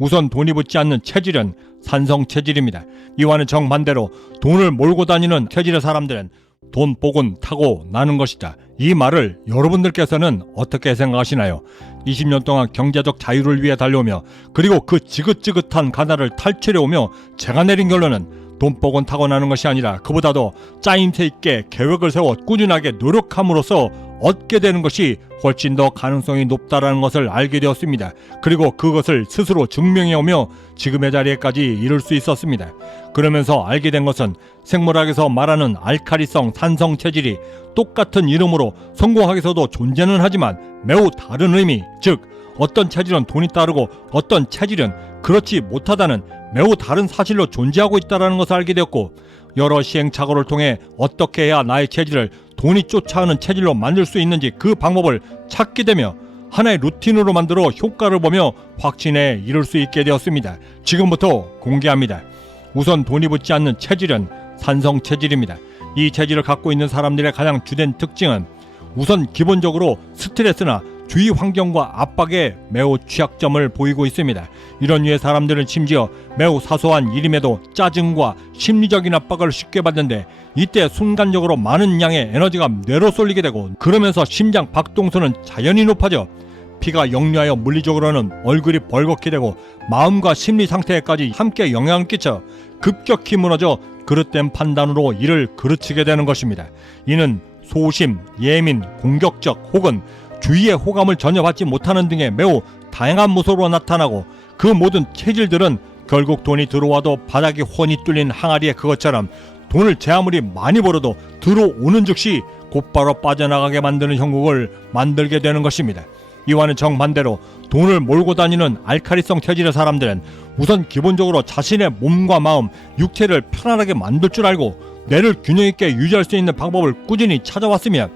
우선 돈이 붙지 않는 체질은 산성 체질입니다. 이와는 정반대로 돈을 몰고 다니는 체질의 사람들은 돈 복은 타고 나는 것이다. 이 말을 여러분들께서는 어떻게 생각하시나요? 20년 동안 경제적 자유를 위해 달려오며 그리고 그 지긋지긋한 가난을 탈출해오며 제가 내린 결론은 돈복은 타고나는 것이 아니라 그보다도 짜임새 있게 계획을 세워 꾸준하게 노력함으로써 얻게 되는 것이 훨씬 더 가능성이 높다라는 것을 알게 되었습니다. 그리고 그것을 스스로 증명해오며 지금의 자리에까지 이를 수 있었습니다. 그러면서 알게 된 것은 생물학에서 말하는 알카리성 산성 체질이 똑같은 이름으로 성공학에서도 존재는 하지만 매우 다른 의미, 즉 어떤 체질은 돈이 따르고 어떤 체질은 그렇지 못하다는 매우 다른 사실로 존재하고 있다는 것을 알게 되었고, 여러 시행착오를 통해 어떻게 해야 나의 체질을 돈이 쫓아오는 체질로 만들 수 있는지 그 방법을 찾게 되며 하나의 루틴으로 만들어 효과를 보며 확신에 이를 수 있게 되었습니다. 지금부터 공개합니다. 우선 돈이 붙지 않는 체질은 산성 체질입니다. 이 체질을 갖고 있는 사람들의 가장 주된 특징은 우선 기본적으로 스트레스나 주위 환경과 압박에 매우 취약점을 보이고 있습니다. 이런 류의 사람들은 심지어 매우 사소한 일임에도 짜증과 심리적인 압박을 쉽게 받는데 이때 순간적으로 많은 양의 에너지가 뇌로 쏠리게 되고 그러면서 심장 박동수는 자연히 높아져 피가 역류하여 물리적으로는 얼굴이 벌겋게 되고 마음과 심리 상태에까지 함께 영향을 끼쳐 급격히 무너져 그릇된 판단으로 이를 그르치게 되는 것입니다. 이는 소심, 예민, 공격적 혹은 주위의 호감을 전혀 받지 못하는 등의 매우 다양한 모습으로 나타나고 그 모든 체질들은 결국 돈이 들어와도 바닥이 훤히 뚫린 항아리의 그것처럼 돈을 제 아무리 많이 벌어도 들어오는 즉시 곧바로 빠져나가게 만드는 형국을 만들게 되는 것입니다. 이와는 정반대로 돈을 몰고 다니는 알카리성 체질의 사람들은 우선 기본적으로 자신의 몸과 마음, 육체를 편안하게 만들 줄 알고 뇌를 균형 있게 유지할 수 있는 방법을 꾸준히 찾아왔으며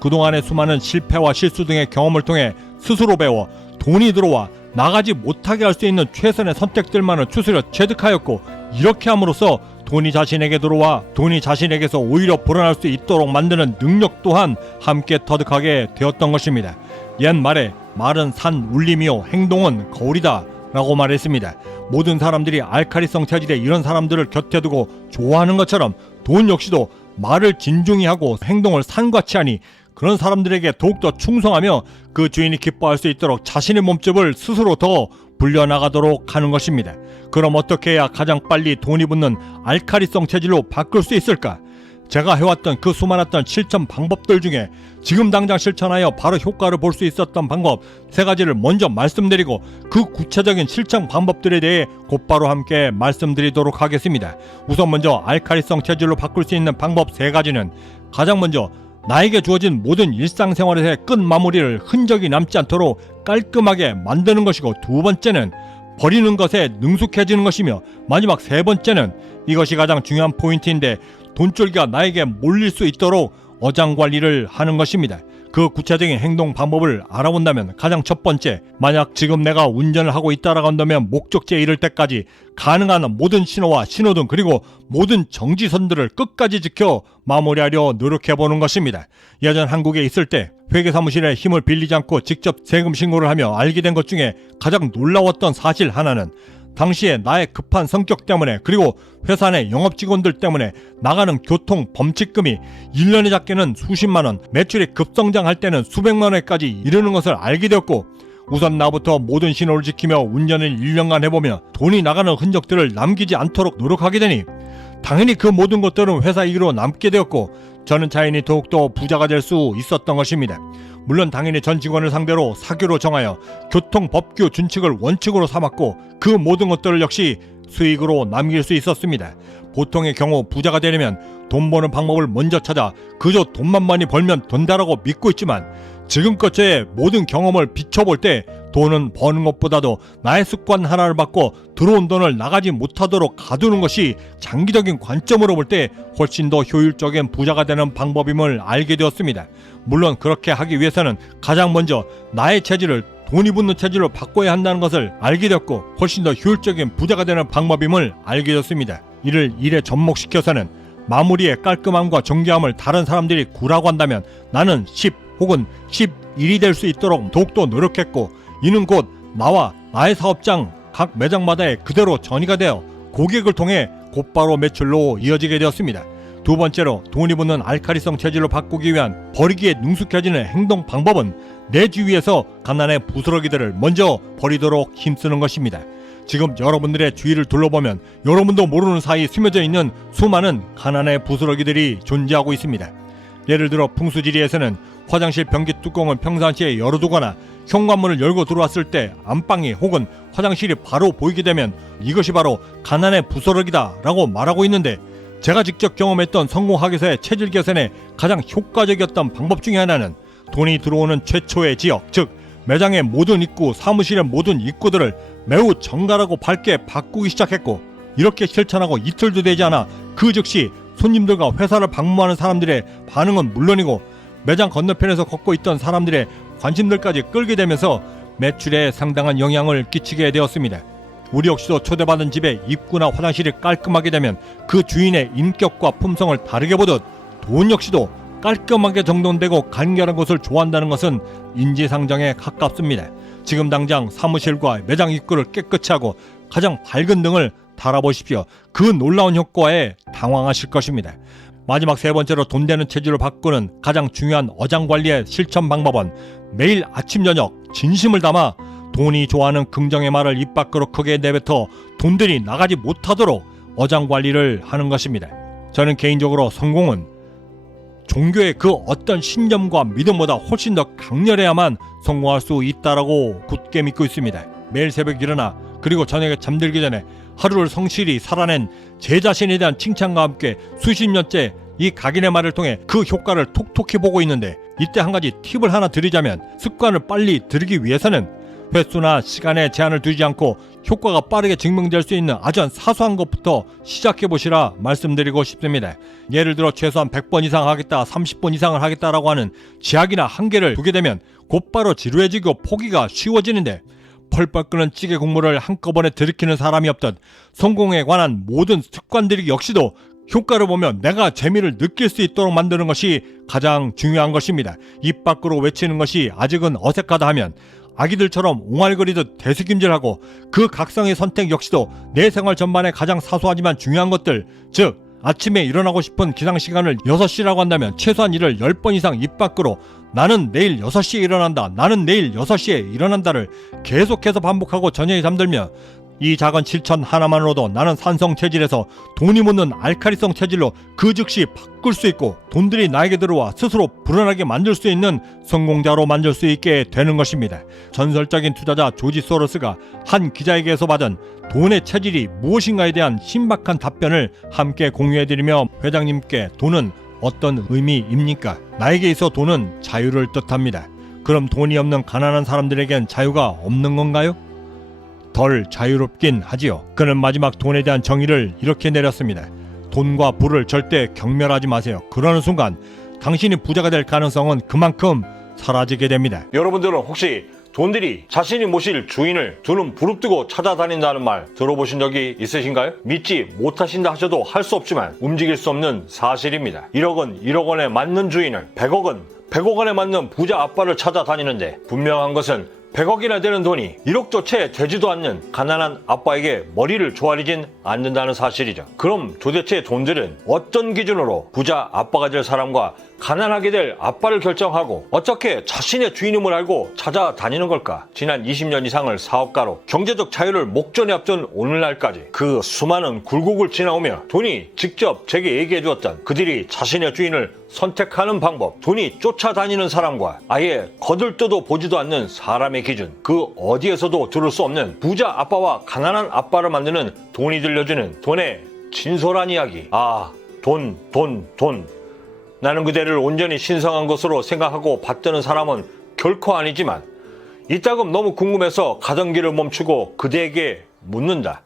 그동안의 수많은 실패와 실수 등의 경험을 통해 스스로 배워 돈이 들어와 나가지 못하게 할 수 있는 최선의 선택들만을 추스려 체득하였고, 이렇게 함으로써 돈이 자신에게 들어와 돈이 자신에게서 오히려 불어날 수 있도록 만드는 능력 또한 함께 터득하게 되었던 것입니다. 옛말에 말은 산 울림이요 행동은 거울이다 라고 말했습니다. 모든 사람들이 알카리성 체질의 이런 사람들을 곁에 두고 좋아하는 것처럼 돈 역시도 말을 진중히 하고 행동을 산같이 하니 그런 사람들에게 더욱더 충성하며 그 주인이 기뻐할 수 있도록 자신의 몸집을 스스로 더 불려나가도록 하는 것입니다. 그럼 어떻게 해야 가장 빨리 돈이 붙는 알카리성 체질로 바꿀 수 있을까? 제가 해왔던 그 수많았던 실천 방법들 중에 지금 당장 실천하여 바로 효과를 볼 수 있었던 방법 3가지를 먼저 말씀드리고 그 구체적인 실천 방법들에 대해 곧바로 함께 말씀드리도록 하겠습니다. 우선 먼저 알카리성 체질로 바꿀 수 있는 방법 3가지는 가장 먼저 나에게 주어진 모든 일상생활에서의 끝 마무리를 흔적이 남지 않도록 깔끔하게 만드는 것이고, 두 번째는 버리는 것에 능숙해지는 것이며, 마지막 3번째는 이것이 가장 중요한 포인트인데 돈줄기가 나에게 몰릴 수 있도록 어장관리를 하는 것입니다. 그 구체적인 행동 방법을 알아본다면 가장 첫 번째, 만약 지금 내가 운전을 하고 있다라고 한다면 목적지에 이를 때까지 가능한 모든 신호와 신호등 그리고 모든 정지선들을 끝까지 지켜 마무리하려 노력해보는 것입니다. 예전 한국에 있을 때 회계사무실에 힘을 빌리지 않고 직접 세금 신고를 하며 알게 된 것 중에 가장 놀라웠던 사실 하나는 당시에 나의 급한 성격 때문에 그리고 회사 내 영업직원들 때문에 나가는 교통 범칙금이 1년에 작게는 수십만원, 매출이 급성장할 때는 수백만 원까지 이르는 것을 알게 되었고, 우선 나부터 모든 신호를 지키며 운전을 1년간 해보며 돈이 나가는 흔적들을 남기지 않도록 노력하게 되니 당연히 그 모든 것들은 회사 이익으로 남게 되었고 저는 자연히 더욱더 부자가 될 수 있었던 것입니다. 물론 당연히 전 직원을 상대로 사규로 정하여 교통법규 준칙을 원칙으로 삼았고 그 모든 것들을 역시 수익으로 남길 수 있었습니다. 보통의 경우 부자가 되려면 돈 버는 방법을 먼저 찾아 그저 돈만 많이 벌면 된다라고 믿고 있지만 지금껏 저의 모든 경험을 비춰볼 때 돈은 버는 것보다도 나의 습관 하나를 바꿔 들어온 돈을 나가지 못하도록 가두는 것이 장기적인 관점으로 볼 때 훨씬 더 효율적인 부자가 되는 방법임을 알게 되었습니다. 물론 그렇게 하기 위해서는 가장 먼저 나의 체질을 돈이 붙는 체질로 바꿔야 한다는 것을 알게 되었고 훨씬 더 효율적인 부자가 되는 방법임을 알게 되었습니다. 이를 일에 접목시켜서는 마무리의 깔끔함과 정교함을 다른 사람들이 9라고 한다면 나는 10 혹은 11이 될 수 있도록 더욱더 노력했고, 이는 곧 나와 나의 사업장 각 매장마다에 그대로 전이가 되어 고객을 통해 곧바로 매출로 이어지게 되었습니다. 두 번째로 돈이 붙는 알칼리성 체질로 바꾸기 위한 버리기에 능숙해지는 행동 방법은 내 주위에서 가난의 부스러기들을 먼저 버리도록 힘쓰는 것입니다. 지금 여러분들의 주위를 둘러보면 여러분도 모르는 사이 스며져 있는 수많은 가난의 부스러기들이 존재하고 있습니다. 예를 들어 풍수지리에서는 화장실 변기 뚜껑을 평상시에 열어두거나 현관문을 열고 들어왔을 때 안방이 혹은 화장실이 바로 보이게 되면 이것이 바로 가난의 부스러기다 라고 말하고 있는데, 제가 직접 경험했던 성공학에서의 체질 개선에 가장 효과적이었던 방법 중에 하나는 돈이 들어오는 최초의 지역, 즉 매장의 모든 입구, 사무실의 모든 입구들을 매우 정갈하고 밝게 바꾸기 시작했고, 이렇게 실천하고 이틀도 되지 않아 그 즉시 손님들과 회사를 방문하는 사람들의 반응은 물론이고 매장 건너편에서 걷고 있던 사람들의 관심들까지 끌게 되면서 매출에 상당한 영향을 끼치게 되었습니다. 우리 역시도 초대받은 집의 입구나 화장실이 깔끔하게 되면 그 주인의 인격과 품성을 다르게 보듯 돈 역시도 깔끔하게 정돈되고 간결한 것을 좋아한다는 것은 인지상정에 가깝습니다. 지금 당장 사무실과 매장 입구를 깨끗이 하고 가장 밝은 등을 달아보십시오. 그 놀라운 효과에 당황하실 것입니다. 마지막 세 번째로 돈 되는 체질로 바꾸는 가장 중요한 어장관리의 실천 방법은 매일 아침 저녁 진심을 담아 돈이 좋아하는 긍정의 말을 입 밖으로 크게 내뱉어 돈들이 나가지 못하도록 어장관리를 하는 것입니다. 저는 개인적으로 성공은 종교의 그 어떤 신념과 믿음보다 훨씬 더 강렬해야만 성공할 수 있다라고 굳게 믿고 있습니다. 매일 새벽 일어나 그리고 저녁에 잠들기 전에 하루를 성실히 살아낸 제 자신에 대한 칭찬과 함께 수십 년째 이 각인의 말을 통해 그 효과를 톡톡히 보고 있는데, 이때 한 가지 팁을 하나 드리자면 습관을 빨리 들이기 위해서는 횟수나 시간에 제한을 두지 않고 효과가 빠르게 증명될 수 있는 아주 사소한 것부터 시작해보시라 말씀드리고 싶습니다. 예를 들어 최소한 100번 이상 하겠다, 30번 이상을 하겠다라고 하는 제약이나 한계를 두게 되면 곧바로 지루해지고 포기가 쉬워지는데, 펄펄 끓는 찌개 국물을 한꺼번에 들이키는 사람이 없듯 성공에 관한 모든 습관들이 역시도 효과를 보면 내가 재미를 느낄 수 있도록 만드는 것이 가장 중요한 것입니다. 입 밖으로 외치는 것이 아직은 어색하다 하면 아기들처럼 옹알거리듯 대수김질하고 그 각성의 선택 역시도 내 생활 전반에 가장 사소하지만 중요한 것들, 즉 아침에 일어나고 싶은 기상시간을 6시라고 한다면 최소한 이를 10번 이상 입 밖으로 나는 내일 6시에 일어난다, 나는 내일 6시에 일어난다를 계속해서 반복하고 저녁에 잠들며 이 작은 실천 하나만으로도 나는 산성 체질에서 돈이 묻는 알칼리성 체질로 그 즉시 바꿀 수 있고 돈들이 나에게 들어와 스스로 불어나게 만들 수 있는 성공자로 만들 수 있게 되는 것입니다. 전설적인 투자자 조지 소로스가 한 기자에게서 받은 돈의 체질이 무엇인가에 대한 신박한 답변을 함께 공유해드리며, 회장님께 돈은 어떤 의미입니까? 나에게 있어 돈은 자유를 뜻합니다. 그럼 돈이 없는 가난한 사람들에겐 자유가 없는 건가요? 덜 자유롭긴 하지요. 그는 마지막 돈에 대한 정의를 이렇게 내렸습니다. 돈과 부를 절대 경멸하지 마세요. 그러는 순간 당신이 부자가 될 가능성은 그만큼 사라지게 됩니다. 여러분들은 혹시 돈들이 자신이 모실 주인을 두 눈 부릅뜨고 찾아다닌다는 말 들어보신 적이 있으신가요? 믿지 못하신다 하셔도 할 수 없지만 움직일 수 없는 사실입니다. 1억은 1억 원에 맞는 주인을, 100억은 100억 원에 맞는 부자 아빠를 찾아다니는데, 분명한 것은 100억이나 되는 돈이 1억도 채 되지도 않는 가난한 아빠에게 머리를 조아리진 않는다는 사실이죠. 그럼 도대체 돈들은 어떤 기준으로 부자 아빠가 될 사람과 가난하게 될 아빠를 결정하고 어떻게 자신의 주인임을 알고 찾아다니는 걸까? 지난 20년 이상을 사업가로 경제적 자유를 목전에 앞둔 오늘날까지 그 수많은 굴곡을 지나오며 돈이 직접 제게 얘기해 주었던 그들이 자신의 주인을 선택하는 방법, 돈이 쫓아다니는 사람과 아예 거들떠도 보지도 않는 사람의 기준, 그 어디에서도 들을 수 없는 부자 아빠와 가난한 아빠를 만드는 돈이 들려주는 돈의 진솔한 이야기. 아, 돈. 나는 그대를 온전히 신성한 것으로 생각하고 받드는 사람은 결코 아니지만 이따금 너무 궁금해서 가던 길을 멈추고 그대에게 묻는다.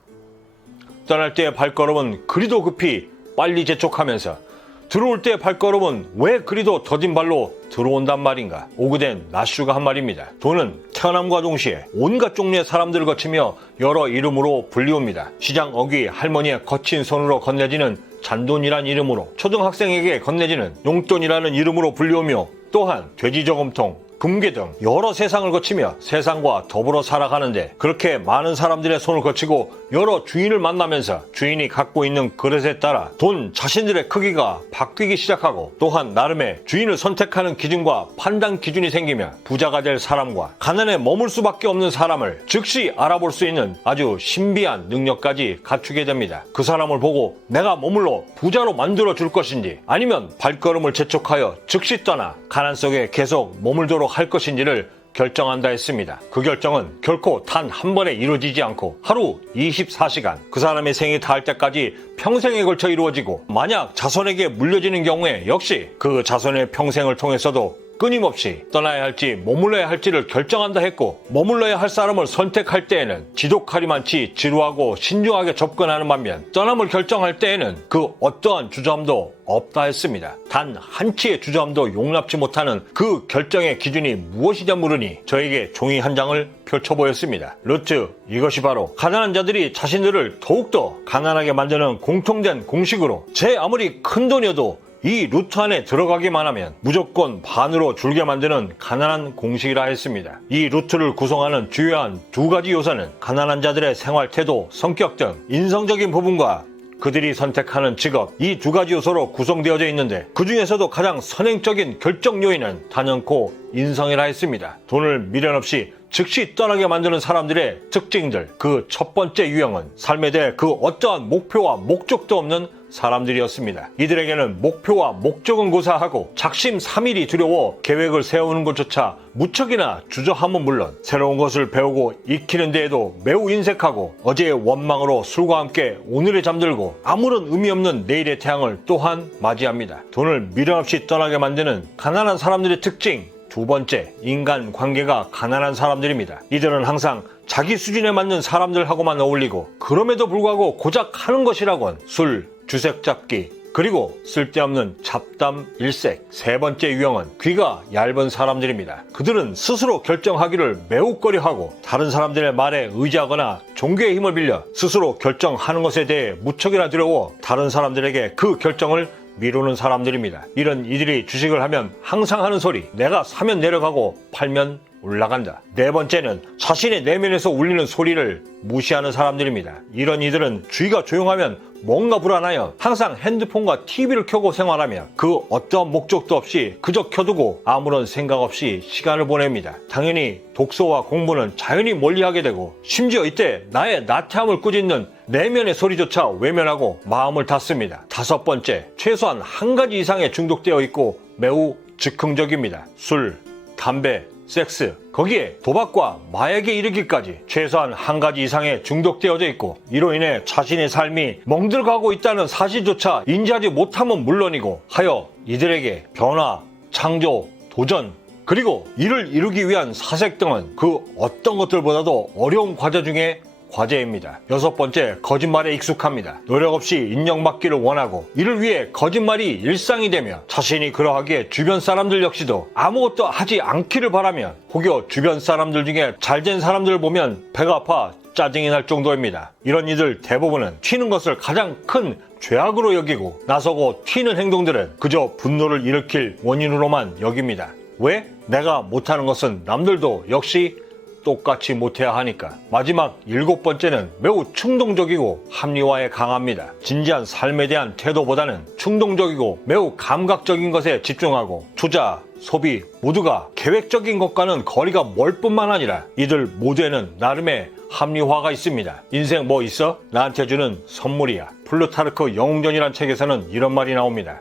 떠날 때의 발걸음은 그리도 급히 빨리 재촉하면서 들어올 때의 발걸음은 왜 그리도 더딘 발로 들어온단 말인가? 오그된 나슈가 한 말입니다. 돈은 태어남과 동시에 온갖 종류의 사람들을 거치며 여러 이름으로 불리웁니다. 시장 어귀 할머니의 거친 손으로 건네지는 잔돈이란 이름으로, 초등학생에게 건네지는 용돈이라는 이름으로 불리우며, 또한 돼지저금통, 금괴 등 여러 세상을 거치며 세상과 더불어 살아가는데 그렇게 많은 사람들의 손을 거치고 여러 주인을 만나면서 주인이 갖고 있는 그릇에 따라 돈 자신들의 크기가 바뀌기 시작하고 또한 나름의 주인을 선택하는 기준과 판단 기준이 생기며 부자가 될 사람과 가난에 머물 수밖에 없는 사람을 즉시 알아볼 수 있는 아주 신비한 능력까지 갖추게 됩니다. 그 사람을 보고 내가 머물러 부자로 만들어 줄 것인지 아니면 발걸음을 재촉하여 즉시 떠나 가난 속에 계속 머물도록 할 것인지를 결정한다 했습니다. 그 결정은 결코 단 한 번에 이루어지지 않고 하루 24시간 그 사람의 생이 닿을 때까지 평생에 걸쳐 이루어지고 만약 자손에게 물려지는 경우에 역시 그 자손의 평생을 통해서도 끊임없이 떠나야 할지 머물러야 할지를 결정한다 했고 머물러야 할 사람을 선택할 때에는 지독하리 많지 지루하고 신중하게 접근하는 반면 떠남을 결정할 때에는 그 어떠한 주저함도 없다 했습니다. 단 한치의 주저함도 용납지 못하는 그 결정의 기준이 무엇이냐 물으니 저에게 종이 한 장을 펼쳐보였습니다. 루트, 이것이 바로 가난한 자들이 자신들을 더욱더 가난하게 만드는 공통된 공식으로 제 아무리 큰 돈이어도 이 루트 안에 들어가기만 하면 무조건 반으로 줄게 만드는 가난한 공식이라 했습니다. 이 루트를 구성하는 주요한 두 가지 요소는 가난한 자들의 생활 태도, 성격 등 인성적인 부분과 그들이 선택하는 직업, 이 두 가지 요소로 구성되어져 있는데 그 중에서도 가장 선행적인 결정 요인은 단연코 인성이라 했습니다. 돈을 미련 없이 즉시 떠나게 만드는 사람들의 특징들, 그 첫 번째 유형은 삶에 대해 그 어떠한 목표와 목적도 없는 사람들이었습니다. 이들에게는 목표와 목적은 고사하고 작심삼일이 두려워 계획을 세우는 것조차 무척이나 주저함은 물론 새로운 것을 배우고 익히는 데에도 매우 인색하고 어제의 원망으로 술과 함께 오늘에 잠들고 아무런 의미 없는 내일의 태양을 또한 맞이합니다. 돈을 미련 없이 떠나게 만드는 가난한 사람들의 특징 두 번째, 인간관계가 가난한 사람들입니다. 이들은 항상 자기 수준에 맞는 사람들하고만 어울리고 그럼에도 불구하고 고작 하는 것이라곤 술, 주색 잡기, 그리고 쓸데없는 잡담, 일색. 세 번째 유형은 귀가 얇은 사람들입니다. 그들은 스스로 결정하기를 매우 꺼려하고 다른 사람들의 말에 의지하거나 종교의 힘을 빌려 스스로 결정하는 것에 대해 무척이나 두려워 다른 사람들에게 그 결정을 미루는 사람들입니다. 이런 이들이 주식을 하면 항상 하는 소리, 내가 사면 내려가고 팔면 올라간다. 네 번째는 자신의 내면에서 울리는 소리를 무시하는 사람들입니다. 이런 이들은 주위가 조용하면 뭔가 불안하여 항상 핸드폰과 TV를 켜고 생활하며 그 어떠한 목적도 없이 그저 켜두고 아무런 생각 없이 시간을 보냅니다. 당연히 독서와 공부는 자연히 멀리하게 되고 심지어 이때 나의 나태함을 꾸짖는 내면의 소리조차 외면하고 마음을 닫습니다. 다섯 번째, 최소한 한 가지 이상에 중독되어 있고 매우 즉흥적입니다. 술, 담배, 섹스, 거기에 도박과 마약에 이르기까지 최소한 한 가지 이상에 중독되어져 있고 이로 인해 자신의 삶이 멍들어가고 있다는 사실조차 인지하지 못함은 물론이고 하여 이들에게 변화, 창조, 도전, 그리고 이를 이루기 위한 사색 등은 그 어떤 것들보다도 어려운 과제 중에 과제입니다. 여섯 번째, 거짓말에 익숙합니다. 노력 없이 인정받기를 원하고 이를 위해 거짓말이 일상이 되며 자신이 그러하기에 주변 사람들 역시도 아무것도 하지 않기를 바라며 혹여 주변 사람들 중에 잘된 사람들을 보면 배가 아파 짜증이 날 정도입니다. 이런 이들 대부분은 튀는 것을 가장 큰 죄악으로 여기고 나서고 튀는 행동들은 그저 분노를 일으킬 원인으로만 여깁니다. 왜? 내가 못하는 것은 남들도 역시 똑같이 못해야 하니까. 마지막 일곱 번째는 매우 충동적이고 합리화에 강합니다. 진지한 삶에 대한 태도보다는 충동적이고 매우 감각적인 것에 집중하고 투자, 소비 모두가 계획적인 것과는 거리가 멀 뿐만 아니라 이들 모두에는 나름의 합리화가 있습니다. 인생 뭐 있어? 나한테 주는 선물이야. 플루타르크 영웅전이란 책에서는 이런 말이 나옵니다.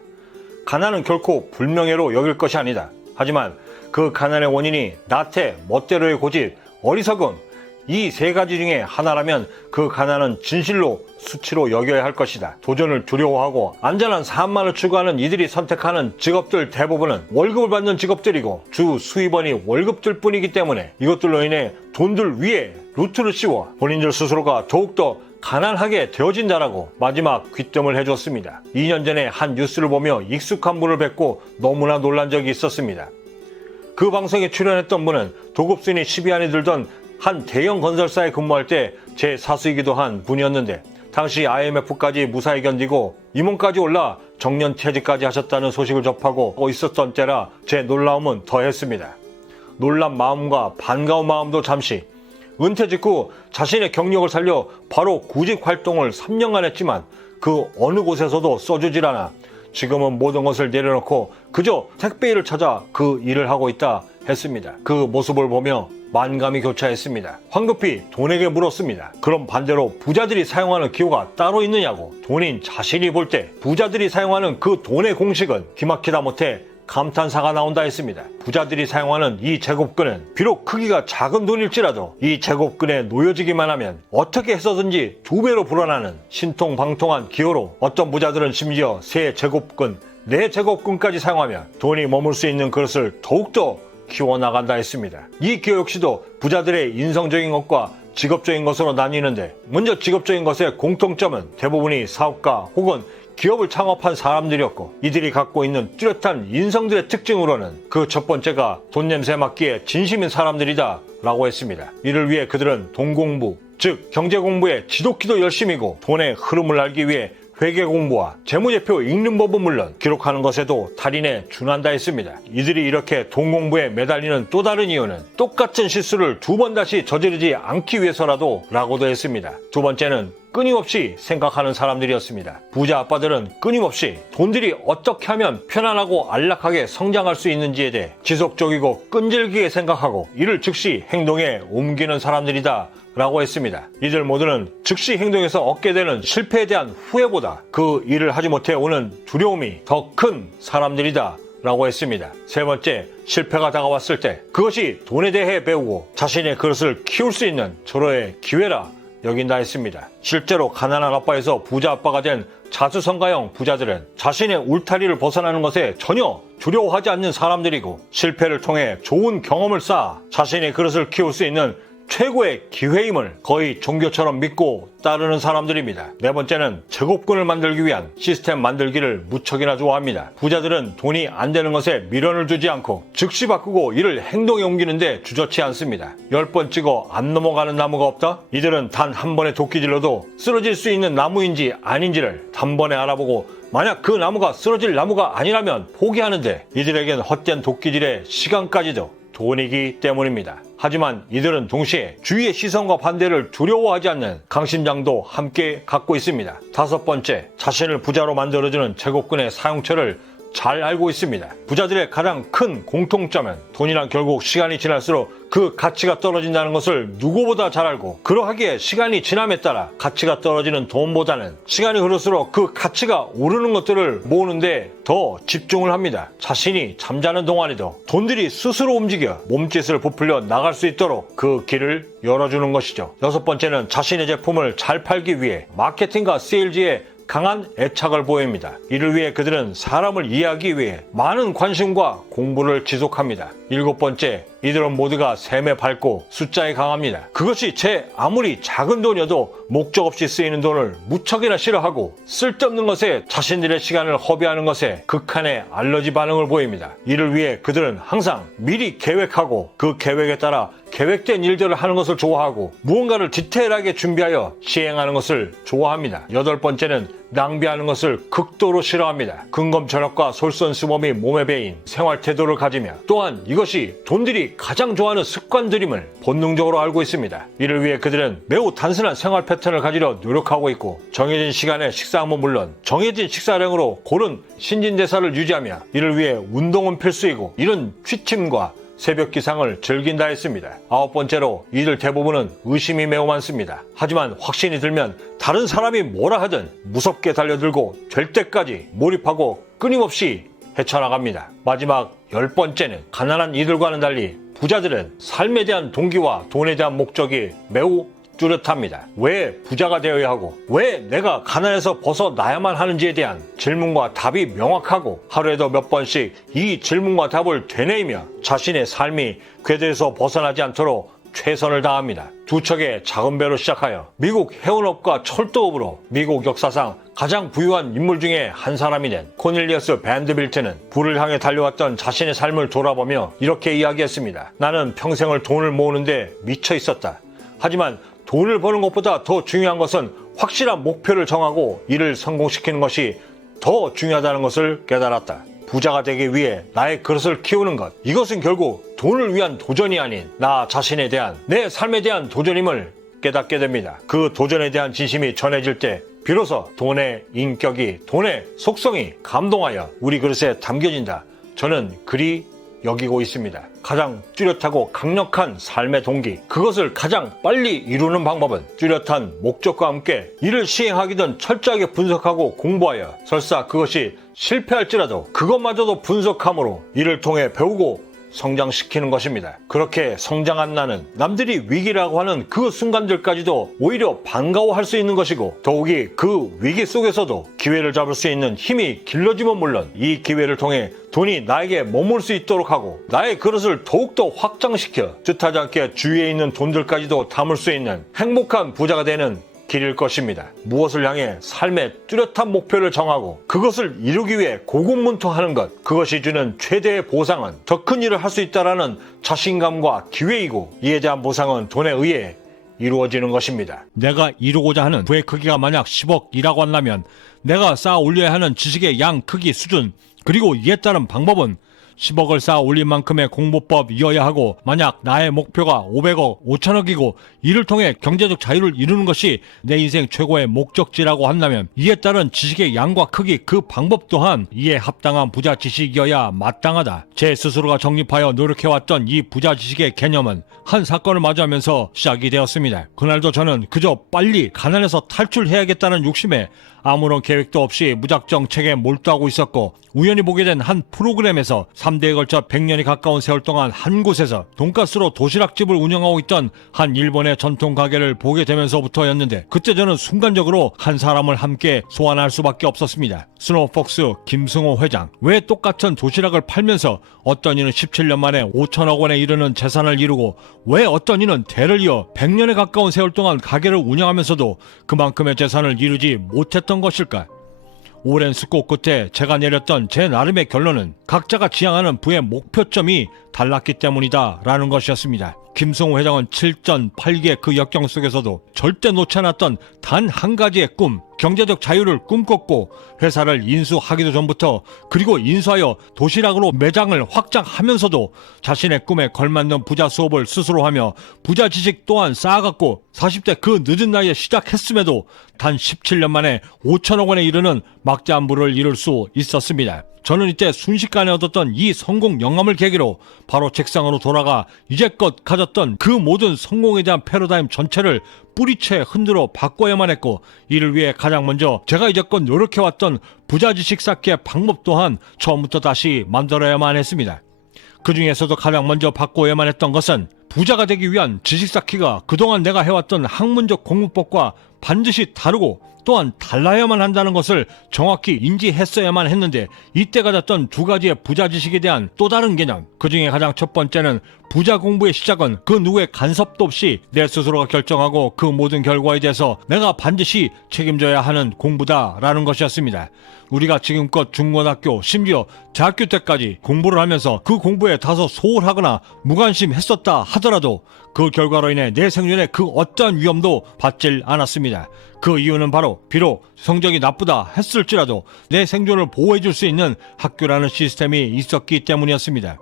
가난은 결코 불명예로 여길 것이 아니다. 하지만 그 가난의 원인이 나태, 멋대로의 고집, 어리석음, 이 세 가지 중에 하나라면 그 가난은 진실로 수치로 여겨야 할 것이다. 도전을 두려워하고 안전한 삶만을 추구하는 이들이 선택하는 직업들 대부분은 월급을 받는 직업들이고 주 수입원이 월급들 뿐이기 때문에 이것들로 인해 돈들 위에 루트를 씌워 본인들 스스로가 더욱더 가난하게 되어진다라고 마지막 귀뜸을 해줬습니다. 2년 전에 한 뉴스를 보며 익숙한 분을 뵙고 너무나 놀란 적이 있었습니다. 그 방송에 출연했던 분은 도급순이 10위 안에 들던 한 대형 건설사에 근무할 때 제 사수이기도 한 분이었는데 당시 IMF까지 무사히 견디고 임원까지 올라 정년퇴직까지 하셨다는 소식을 접하고 있었던 때라 제 놀라움은 더했습니다. 놀란 마음과 반가운 마음도 잠시, 은퇴 직후 자신의 경력을 살려 바로 구직 활동을 3년간 했지만 그 어느 곳에서도 써주질 않아 지금은 모든 것을 내려놓고 그저 택배일을 찾아 그 일을 하고 있다 했습니다. 그 모습을 보며 만감이 교차했습니다. 황급히 돈에게 물었습니다. 그럼 반대로 부자들이 사용하는 기호가 따로 있느냐고. 본인 자신이 볼 때 부자들이 사용하는 그 돈의 공식은 기막히다 못해 감탄사가 나온다 했습니다. 부자들이 사용하는 이 제곱근은 비록 크기가 작은 돈일지라도 이 제곱근에 놓여지기만 하면 어떻게 해서든지 2배로 불어나는 신통방통한 기호로 어떤 부자들은 심지어 3제곱근, 4제곱근까지 사용하며 돈이 머물 수 있는 그릇을 더욱더 키워나간다 했습니다. 이 기호 역시도 부자들의 인성적인 것과 직업적인 것으로 나뉘는데, 먼저 직업적인 것의 공통점은 대부분이 사업가 혹은 기업을 창업한 사람들이었고, 이들이 갖고 있는 뚜렷한 인성들의 특징으로는 그 첫 번째가 돈 냄새 맡기에 진심인 사람들이다 라고 했습니다. 이를 위해 그들은 돈 공부, 즉 경제 공부에 지독히도 열심이고, 돈의 흐름을 알기 위해 회계 공부와 재무제표 읽는 법은 물론 기록하는 것에도 달인에 준한다 했습니다. 이들이 이렇게 돈 공부에 매달리는 또 다른 이유는 똑같은 실수를 2번 다시 저지르지 않기 위해서라도 라고도 했습니다. 두 번째는 끊임없이 생각하는 사람들이었습니다. 부자 아빠들은 끊임없이 돈들이 어떻게 하면 편안하고 안락하게 성장할 수 있는지에 대해 지속적이고 끈질기게 생각하고 이를 즉시 행동에 옮기는 사람들이다 라고 했습니다. 이들 모두는 즉시 행동에서 얻게 되는 실패에 대한 후회보다 그 일을 하지 못해 오는 두려움이 더 큰 사람들이다 라고 했습니다. 세 번째, 실패가 다가왔을 때 그것이 돈에 대해 배우고 자신의 그릇을 키울 수 있는 절호의 기회라 여긴다 했습니다. 실제로 가난한 아빠에서 부자 아빠가 된 자수성가형 부자들은 자신의 울타리를 벗어나는 것에 전혀 두려워하지 않는 사람들이고, 실패를 통해 좋은 경험을 쌓아 자신의 그릇을 키울 수 있는 최고의 기회임을 거의 종교처럼 믿고 따르는 사람들입니다. 네 번째는 제곱근을 만들기 위한 시스템 만들기를 무척이나 좋아합니다. 부자들은 돈이 안 되는 것에 미련을 두지 않고 즉시 바꾸고 이를 행동에 옮기는데 주저치 않습니다. 10번 찍어 안 넘어가는 나무가 없다? 이들은 단 한 번의 도끼질로도 쓰러질 수 있는 나무인지 아닌지를 단번에 알아보고 만약 그 나무가 쓰러질 나무가 아니라면 포기하는데, 이들에겐 헛된 도끼질에 시간까지도 돈이기 때문입니다. 하지만 이들은 동시에 주위의 시선과 반대를 두려워하지 않는 강심장도 함께 갖고 있습니다. 다섯 번째, 자신을 부자로 만들어주는 제곱근의 사용처를 잘 알고 있습니다. 부자들의 가장 큰 공통점은 돈이란 결국 시간이 지날수록 그 가치가 떨어진다는 것을 누구보다 잘 알고, 그러하기에 시간이 지남에 따라 가치가 떨어지는 돈보다는 시간이 흐를수록 그 가치가 오르는 것들을 모으는데 더 집중을 합니다. 자신이 잠자는 동안에도 돈들이 스스로 움직여 몸짓을 부풀려 나갈 수 있도록 그 길을 열어주는 것이죠. 여섯 번째는 자신의 제품을 잘 팔기 위해 마케팅과 세일즈에 강한 애착을 보입니다. 이를 위해 그들은 사람을 이해하기 위해 많은 관심과 공부를 지속합니다. 일곱 번째, 이들은 모두가 셈에 밝고 숫자에 강합니다. 그것이 제 아무리 작은 돈이어도 목적 없이 쓰이는 돈을 무척이나 싫어하고, 쓸데없는 것에 자신들의 시간을 허비하는 것에 극한의 알러지 반응을 보입니다. 이를 위해 그들은 항상 미리 계획하고 그 계획에 따라 계획된 일들을 하는 것을 좋아하고 무언가를 디테일하게 준비하여 시행하는 것을 좋아합니다. 여덟 번째는 낭비하는 것을 극도로 싫어합니다. 근검절약과 솔선수범이 몸에 배인 생활 태도를 가지며, 또한 이것이 돈들이 가장 좋아하는 습관들임을 본능적으로 알고 있습니다. 이를 위해 그들은 매우 단순한 생활 패턴을 가지려 노력하고 있고, 정해진 시간에 식사함은 물론 정해진 식사량으로 고른 신진대사를 유지하며 이를 위해 운동은 필수이고, 이런 취침과 새벽 기상을 즐긴다 했습니다. 아홉 번째로, 이들 대부분은 의심이 매우 많습니다. 하지만 확신이 들면 다른 사람이 뭐라 하든 무섭게 달려들고 될 때까지 몰입하고 끊임없이 헤쳐나갑니다. 마지막 10번째는, 가난한 이들과는 달리 부자들은 삶에 대한 동기와 돈에 대한 목적이 매우 뚜렷합니다. 왜 부자가 되어야 하고 왜 내가 가난에서 벗어나야만 하는지에 대한 질문과 답이 명확하고, 하루에도 몇 번씩 이 질문과 답을 되뇌이며 자신의 삶이 궤도에서 벗어나지 않도록 최선을 다합니다. 두 척의 작은 배로 시작하여 미국 해운업과 철도업으로 미국 역사상 가장 부유한 인물 중에 한 사람이 된 코넬리어스 밴드빌트는 불을 향해 달려왔던 자신의 삶을 돌아보며 이렇게 이야기했습니다. 나는 평생을 돈을 모으는데 미쳐 있었다. 하지만 돈을 버는 것보다 더 중요한 것은 확실한 목표를 정하고 이를 성공시키는 것이 더 중요하다는 것을 깨달았다. 부자가 되기 위해 나의 그릇을 키우는 것. 이것은 결국 돈을 위한 도전이 아닌 나 자신에 대한, 내 삶에 대한 도전임을 깨닫게 됩니다. 그 도전에 대한 진심이 전해질 때 비로소 돈의 인격이, 돈의 속성이 감동하여 우리 그릇에 담겨진다. 저는 그리 여기고 있습니다. 가장 뚜렷하고 강력한 삶의 동기, 그것을 가장 빨리 이루는 방법은 뚜렷한 목적과 함께 이를 시행하기 전 철저하게 분석하고 공부하여, 설사 그것이 실패할지라도 그것마저도 분석함으로 이를 통해 배우고 성장시키는 것입니다. 그렇게 성장한 나는 남들이 위기라고 하는 그 순간들까지도 오히려 반가워할 수 있는 것이고, 더욱이 그 위기 속에서도 기회를 잡을 수 있는 힘이 길러지면 물론 이 기회를 통해 돈이 나에게 머물 수 있도록 하고 나의 그릇을 더욱더 확장시켜 뜻하지 않게 주위에 있는 돈들까지도 담을 수 있는 행복한 부자가 되는 길일 것입니다. 무엇을 향해 삶의 뚜렷한 목표를 정하고 그것을 이루기 위해 고군분투하는 것, 그것이 주는 최대의 보상은 더 큰 일을 할 수 있다는 자신감과 기회이고, 이에 대한 보상은 돈에 의해 이루어지는 것입니다. 내가 이루고자 하는 부의 크기가 만약 10억이라고 한다면 내가 쌓아 올려야 하는 지식의 양, 크기, 수준, 그리고 이에 따른 방법은 10억을 쌓아 올린 만큼의 공부법이어야 하고, 만약 나의 목표가 500억, 5천억이고 이를 통해 경제적 자유를 이루는 것이 내 인생 최고의 목적지라고 한다면 이에 따른 지식의 양과 크기, 그 방법 또한 이에 합당한 부자 지식이어야 마땅하다. 제 스스로가 정립하여 노력해왔던 이 부자 지식의 개념은 한 사건을 마주하면서 시작이 되었습니다. 그날도 저는 그저 빨리 가난에서 탈출해야겠다는 욕심에 아무런 계획도 없이 무작정 책에 몰두하고 있었고, 우연히 보게 된 한 프로그램에서 3대에 걸쳐 100년이 가까운 세월 동안 한 곳에서 돈가스로 도시락집을 운영하고 있던 한 일본의 전통 가게를 보게 되면서부터였는데, 그때 저는 순간적으로 한 사람을 함께 소환할 수밖에 없었습니다. 스노우폭스 김승호 회장. 왜 똑같은 도시락을 팔면서 어떤 이는 17년 만에 5천억 원에 이르는 재산을 이루고, 왜 어떤 이는 대를 이어 100년에 가까운 세월 동안 가게를 운영하면서도 그만큼의 재산을 이루지 못했던 것일까? 오랜 숙고 끝에 제가 내렸던 제 나름의 결론은 각자가 지향하는 부의 목표점이 달랐기 때문이다 라는 것이었습니다. 김승호 회장은 7전 8기의 그 역경 속에서도 절대 놓지 않았던 단 한 가지의 꿈, 경제적 자유를 꿈꿨고, 회사를 인수하기도 전부터, 그리고 인수하여 도시락으로 매장을 확장하면서도 자신의 꿈에 걸맞는 부자 수업을 스스로 하며 부자 지식 또한 쌓아갔고, 40대 그 늦은 나이에 시작했음에도 단 17년 만에 5천억 원에 이르는 막대한부를 이룰 수 있었습니다. 저는 이때 순식간에 얻었던 이 성공 영감을 계기로 바로 책상으로 돌아가 이제껏 가졌던 그 모든 성공에 대한 패러다임 전체를 뿌리채 흔들어 바꿔야만 했고, 이를 위해 가장 먼저 제가 이제껏 노력해왔던 부자지식 쌓기의 방법 또한 처음부터 다시 만들어야만 했습니다. 그 중에서도 가장 먼저 바꿔야만 했던 것은 부자가 되기 위한 지식 쌓기가 그동안 내가 해왔던 학문적 공부법과 반드시 다르고 또한 달라야만 한다는 것을 정확히 인지했어야만 했는데, 이때 가졌던 두 가지의 부자 지식에 대한 또 다른 개념, 그 중에 가장 첫 번째는 부자 공부의 시작은 그 누구의 간섭도 없이 내 스스로가 결정하고 그 모든 결과에 대해서 내가 반드시 책임져야 하는 공부다라는 것이었습니다. 우리가 지금껏 중고등학교, 심지어 대학교 때까지 공부를 하면서 그 공부에 다소 소홀하거나 무관심했었다 하더라도 그 결과로 인해 내 생존에 그 어떠한 위험도 받질 않았습니다. 그 이유는 바로 비록 성적이 나쁘다 했을지라도 내 생존을 보호해줄 수 있는 학교라는 시스템이 있었기 때문이었습니다.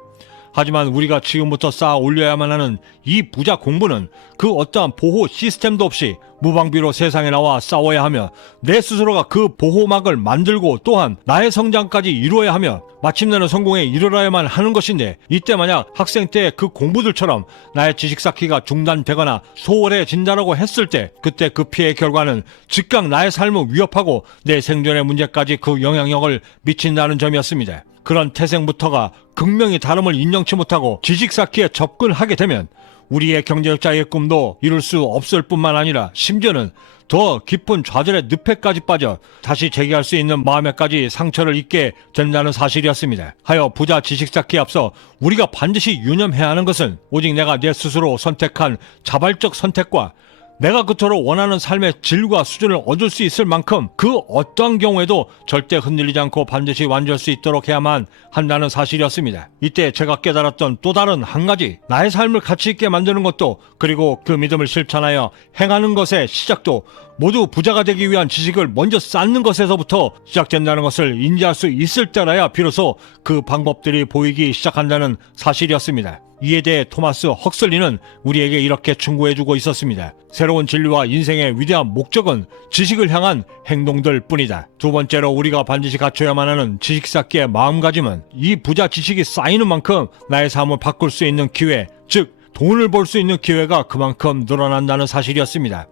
하지만 우리가 지금부터 쌓아 올려야만 하는 이 부자 공부는 그 어떠한 보호 시스템도 없이 무방비로 세상에 나와 싸워야 하며, 내 스스로가 그 보호막을 만들고 또한 나의 성장까지 이루어야 하며 마침내는 성공에 이르러야만 하는 것인데, 이때 만약 학생 때의 그 공부들처럼 나의 지식 쌓기가 중단되거나 소홀해진다라고 했을 때, 그때 그 피해의 결과는 즉각 나의 삶을 위협하고 내 생존의 문제까지 그 영향력을 미친다는 점이었습니다. 그런 태생부터가 극명히 다름을 인정치 못하고 지식 쌓기에 접근하게 되면 우리의 경제적 자유의 꿈도 이룰 수 없을 뿐만 아니라 심지어는 더 깊은 좌절의 늪에까지 빠져 다시 재기할 수 있는 마음에까지 상처를 입게 된다는 사실이었습니다. 하여 부자 지식 쌓기에 앞서 우리가 반드시 유념해야 하는 것은 오직 내가 내 스스로 선택한 자발적 선택과 내가 그토록 원하는 삶의 질과 수준을 얻을 수 있을 만큼 그 어떠한 경우에도 절대 흔들리지 않고 반드시 완주할 수 있도록 해야만 한다는 사실이었습니다. 이때 제가 깨달았던 또 다른 한 가지, 나의 삶을 가치 있게 만드는 것도, 그리고 그 믿음을 실천하여 행하는 것의 시작도 모두 부자가 되기 위한 지식을 먼저 쌓는 것에서부터 시작된다는 것을 인지할 수 있을 때라야 비로소 그 방법들이 보이기 시작한다는 사실이었습니다. 이에 대해 토마스 헉슬리는 우리에게 이렇게 충고해주고 있었습니다. 새로운 진리와 인생의 위대한 목적은 지식을 향한 행동들 뿐이다. 두 번째로 우리가 반드시 갖춰야만 하는 지식 쌓기의 마음가짐은 이 부자 지식이 쌓이는 만큼 나의 삶을 바꿀 수 있는 기회, 즉 돈을 벌 수 있는 기회가 그만큼 늘어난다는 사실이었습니다.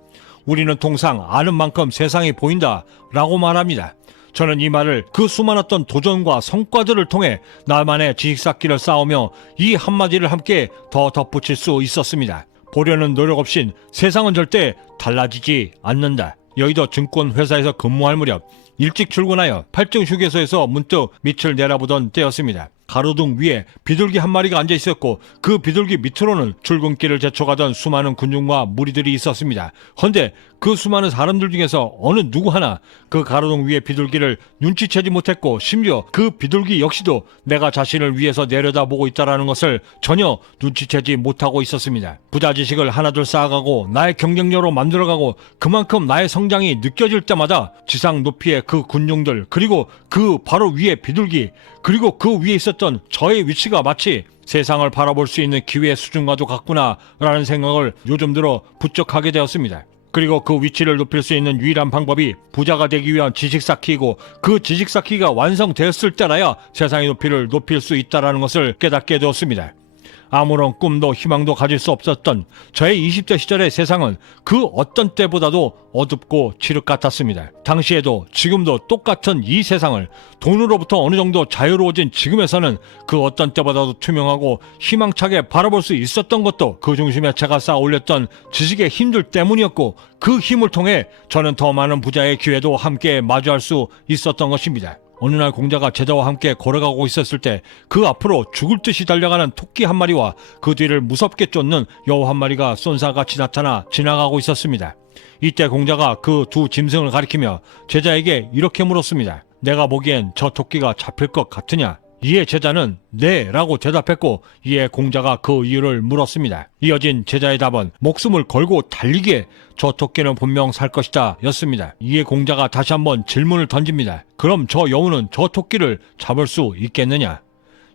우리는 통상 아는 만큼 세상이 보인다 라고 말합니다. 저는 이 말을 그 수많았던 도전과 성과들을 통해 나만의 지식 쌓기를 쌓으며 이 한마디를 함께 더 덧붙일 수 있었습니다. 보려는 노력 없인 세상은 절대 달라지지 않는다. 여의도 증권회사에서 근무할 무렵 일찍 출근하여 8층 휴게소에서 문득 밑을 내다보던 때였습니다. 가로등 위에 비둘기 한 마리가 앉아 있었고 그 비둘기 밑으로는 출근길을 제쳐가던 수많은 군중과 무리들이 있었습니다. 헌데 그 수많은 사람들 중에서 어느 누구 하나 그 가로등 위에 비둘기를 눈치채지 못했고, 심지어 그 비둘기 역시도 내가 자신을 위해서 내려다보고 있다는 것을 전혀 눈치채지 못하고 있었습니다. 부자 지식을 하나둘 쌓아가고 나의 경쟁력으로 만들어가고 그만큼 나의 성장이 느껴질 때마다 지상 높이의 그 군중들, 그리고 그 바로 위에 비둘기, 그리고 그 위에 있었던 저의 위치가 마치 세상을 바라볼 수 있는 기회의 수준과도 같구나 라는 생각을 요즘 들어 부쩍 하게 되었습니다. 그리고 그 위치를 높일 수 있는 유일한 방법이 부자가 되기 위한 지식 쌓기이고, 그 지식 쌓기가 완성되었을 때라야 세상의 높이를 높일 수 있다는 것을 깨닫게 되었습니다. 아무런 꿈도 희망도 가질 수 없었던 저의 20대 시절의 세상은 그 어떤 때보다도 어둡고 칠흑 같았습니다. 당시에도 지금도 똑같은 이 세상을 돈으로부터 어느 정도 자유로워진 지금에서는 그 어떤 때보다도 투명하고 희망차게 바라볼 수 있었던 것도 그 중심에 제가 쌓아 올렸던 지식의 힘들 때문이었고, 그 힘을 통해 저는 더 많은 부자의 기회도 함께 마주할 수 있었던 것입니다. 어느 날 공자가 제자와 함께 걸어가고 있었을 때 그 앞으로 죽을 듯이 달려가는 토끼 한 마리와 그 뒤를 무섭게 쫓는 여우 한 마리가 쏜사같이 나타나 지나가고 있었습니다. 이때 공자가 그 두 짐승을 가리키며 제자에게 이렇게 물었습니다. 내가 보기엔 저 토끼가 잡힐 것 같으냐? 이에 제자는 네 라고 대답했고, 이에 공자가 그 이유를 물었습니다. 이어진 제자의 답은 목숨을 걸고 달리기에 저 토끼는 분명 살 것이다 였습니다. 이에 공자가 다시 한번 질문을 던집니다. 그럼 저 여우는 저 토끼를 잡을 수 있겠느냐?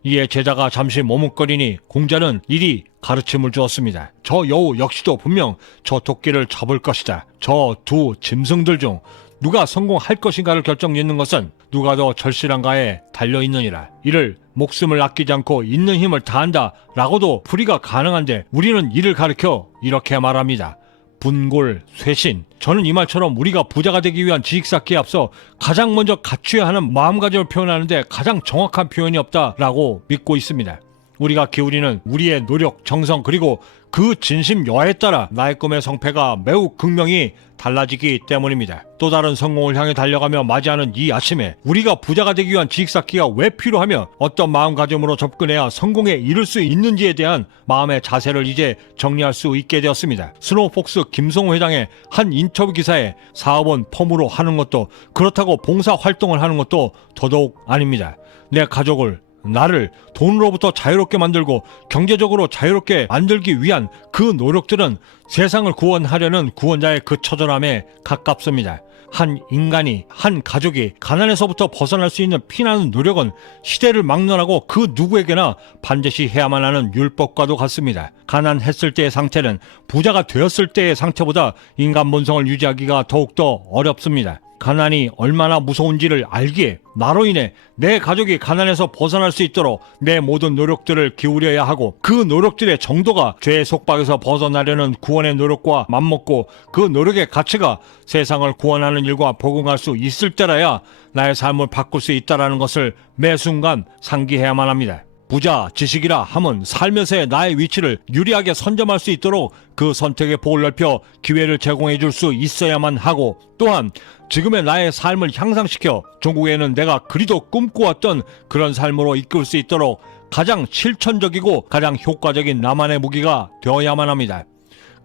이에 제자가 잠시 머뭇거리니 공자는 이리 가르침을 주었습니다. 저 여우 역시도 분명 저 토끼를 잡을 것이다. 저 두 짐승들 중 누가 성공할 것인가를 결정짓는 것은 누가 더 절실한가에 달려있느니라. 이를 목숨을 아끼지 않고 있는 힘을 다한다 라고도 풀이가 가능한데, 우리는 이를 가르쳐 이렇게 말합니다. 분골, 쇄신. 저는 이 말처럼 우리가 부자가 되기 위한 지식 쌓기에 앞서 가장 먼저 갖춰야 하는 마음가짐을 표현하는데 가장 정확한 표현이 없다라고 믿고 있습니다. 우리가 기울이는 우리의 노력, 정성, 그리고 그 진심 여하에 따라 나의 꿈의 성패가 매우 극명히 달라지기 때문입니다. 또 다른 성공을 향해 달려가며 맞이하는 이 아침에 우리가 부자가 되기 위한 지식 쌓기가 왜 필요하며 어떤 마음가짐으로 접근해야 성공에 이를 수 있는지에 대한 마음의 자세를 이제 정리할 수 있게 되었습니다. 스노우폭스 김성호 회장의 한 인터뷰 기사에 사업은 펌으로 하는 것도, 그렇다고 봉사활동을 하는 것도 더더욱 아닙니다. 내 가족을, 나를 돈으로부터 자유롭게 만들고 경제적으로 자유롭게 만들기 위한 그 노력들은 세상을 구원하려는 구원자의 그 처절함에 가깝습니다. 한 인간이, 한 가족이 가난에서부터 벗어날 수 있는 피나는 노력은 시대를 막론하고 그 누구에게나 반드시 해야만 하는 율법과도 같습니다. 가난했을 때의 상태는 부자가 되었을 때의 상태보다 인간 본성을 유지하기가 더욱더 어렵습니다. 가난이 얼마나 무서운지를 알기에 나로 인해 내 가족이 가난에서 벗어날 수 있도록 내 모든 노력들을 기울여야 하고, 그 노력들의 정도가 죄의 속박에서 벗어나려는 구원의 노력과 맞먹고 그 노력의 가치가 세상을 구원하는 일과 복용할 수 있을 때라야 나의 삶을 바꿀 수 있다는 것을 매 순간 상기해야만 합니다. 부자, 지식이라 함은 살면서의 나의 위치를 유리하게 선점할 수 있도록 그 선택의 폭을 넓혀 기회를 제공해 줄 수 있어야만 하고, 또한 지금의 나의 삶을 향상시켜 종국에는 내가 그리도 꿈꿔왔던 그런 삶으로 이끌 수 있도록 가장 실천적이고 가장 효과적인 나만의 무기가 되어야만 합니다.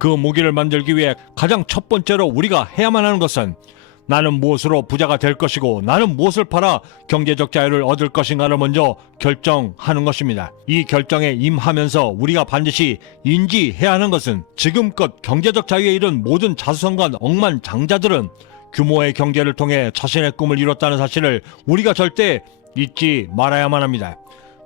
그 무기를 만들기 위해 가장 첫 번째로 우리가 해야만 하는 것은 나는 무엇으로 부자가 될 것이고 나는 무엇을 팔아 경제적 자유를 얻을 것인가를 먼저 결정하는 것입니다. 이 결정에 임하면서 우리가 반드시 인지해야 하는 것은 지금껏 경제적 자유에 이른 모든 자수성가한 억만장자들은 규모의 경제를 통해 자신의 꿈을 이뤘다는 사실을 우리가 절대 잊지 말아야만 합니다.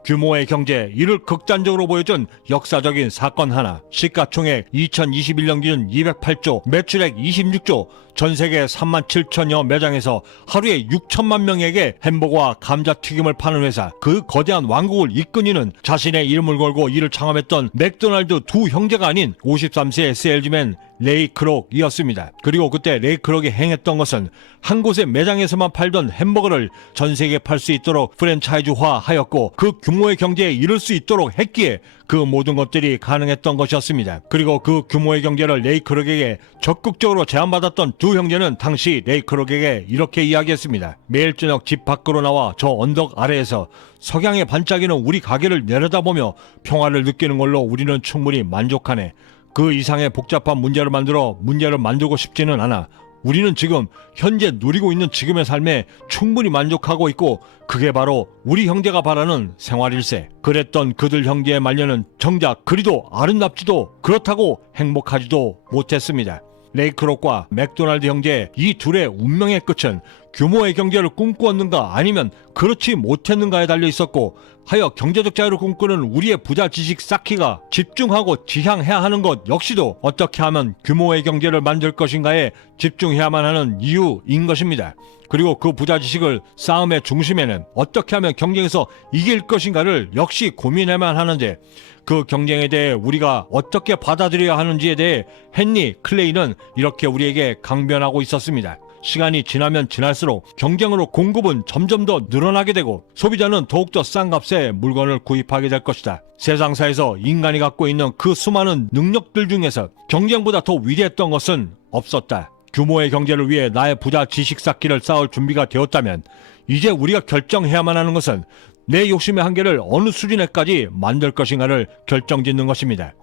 규모의 경제, 이를 극단적으로 보여준 역사적인 사건 하나. 시가총액 2021년 기준 208조, 매출액 26조, 전 세계 3만 7천여 매장에서 하루에 6천만 명에게 햄버거와 감자튀김을 파는 회사. 그 거대한 왕국을 이끈이는 자신의 이름을 걸고 이를 창업했던 맥도날드 두 형제가 아닌 53세의 세일즈맨 레이 크록이었습니다. 그리고 그때 레이 크록이 행했던 것은 한 곳의 매장에서만 팔던 햄버거를 전 세계에 팔 수 있도록 프랜차이즈화 하였고 그 규모의 경제에 이를 수 있도록 했기에 그 모든 것들이 가능했던 것이었습니다. 그리고 그 규모의 경제를 레이 크록에게 적극적으로 제안받았던 두 형제는 당시 레이 크록에게 이렇게 이야기했습니다. 매일 저녁 집 밖으로 나와 저 언덕 아래에서 석양에 반짝이는 우리 가게를 내려다보며 평화를 느끼는 걸로 우리는 충분히 만족하네. 그 이상의 복잡한 문제를 만들고 싶지는 않아. 우리는 지금 현재 누리고 있는 지금의 삶에 충분히 만족하고 있고 그게 바로 우리 형제가 바라는 생활일세. 그랬던 그들 형제의 말년은 정작 그리도 아름답지도 그렇다고 행복하지도 못했습니다. 레이 크록과 맥도날드 형제 이 둘의 운명의 끝은 규모의 경제를 꿈꾸었는가 아니면 그렇지 못했는가에 달려 있었고 하여 경제적 자유를 꿈꾸는 우리의 부자 지식 쌓기가 집중하고 지향해야 하는 것 역시도 어떻게 하면 규모의 경제를 만들 것인가에 집중해야만 하는 이유인 것입니다. 그리고 그 부자 지식을 쌓음의 중심에는 어떻게 하면 경쟁에서 이길 것인가를 역시 고민해야만 하는데 그 경쟁에 대해 우리가 어떻게 받아들여야 하는지에 대해 헨리 클레이는 이렇게 우리에게 강변하고 있었습니다. 시간이 지나면 지날수록 경쟁으로 공급은 점점 더 늘어나게 되고 소비자는 더욱더 싼 값에 물건을 구입하게 될 것이다. 세상사에서 인간이 갖고 있는 그 수많은 능력들 중에서 경쟁보다 더 위대했던 것은 없었다. 규모의 경제를 위해 나의 부자 지식 쌓기를 쌓을 준비가 되었다면 이제 우리가 결정해야만 하는 것은 내 욕심의 한계를 어느 수준에까지 만들 것인가를 결정짓는 것입니다.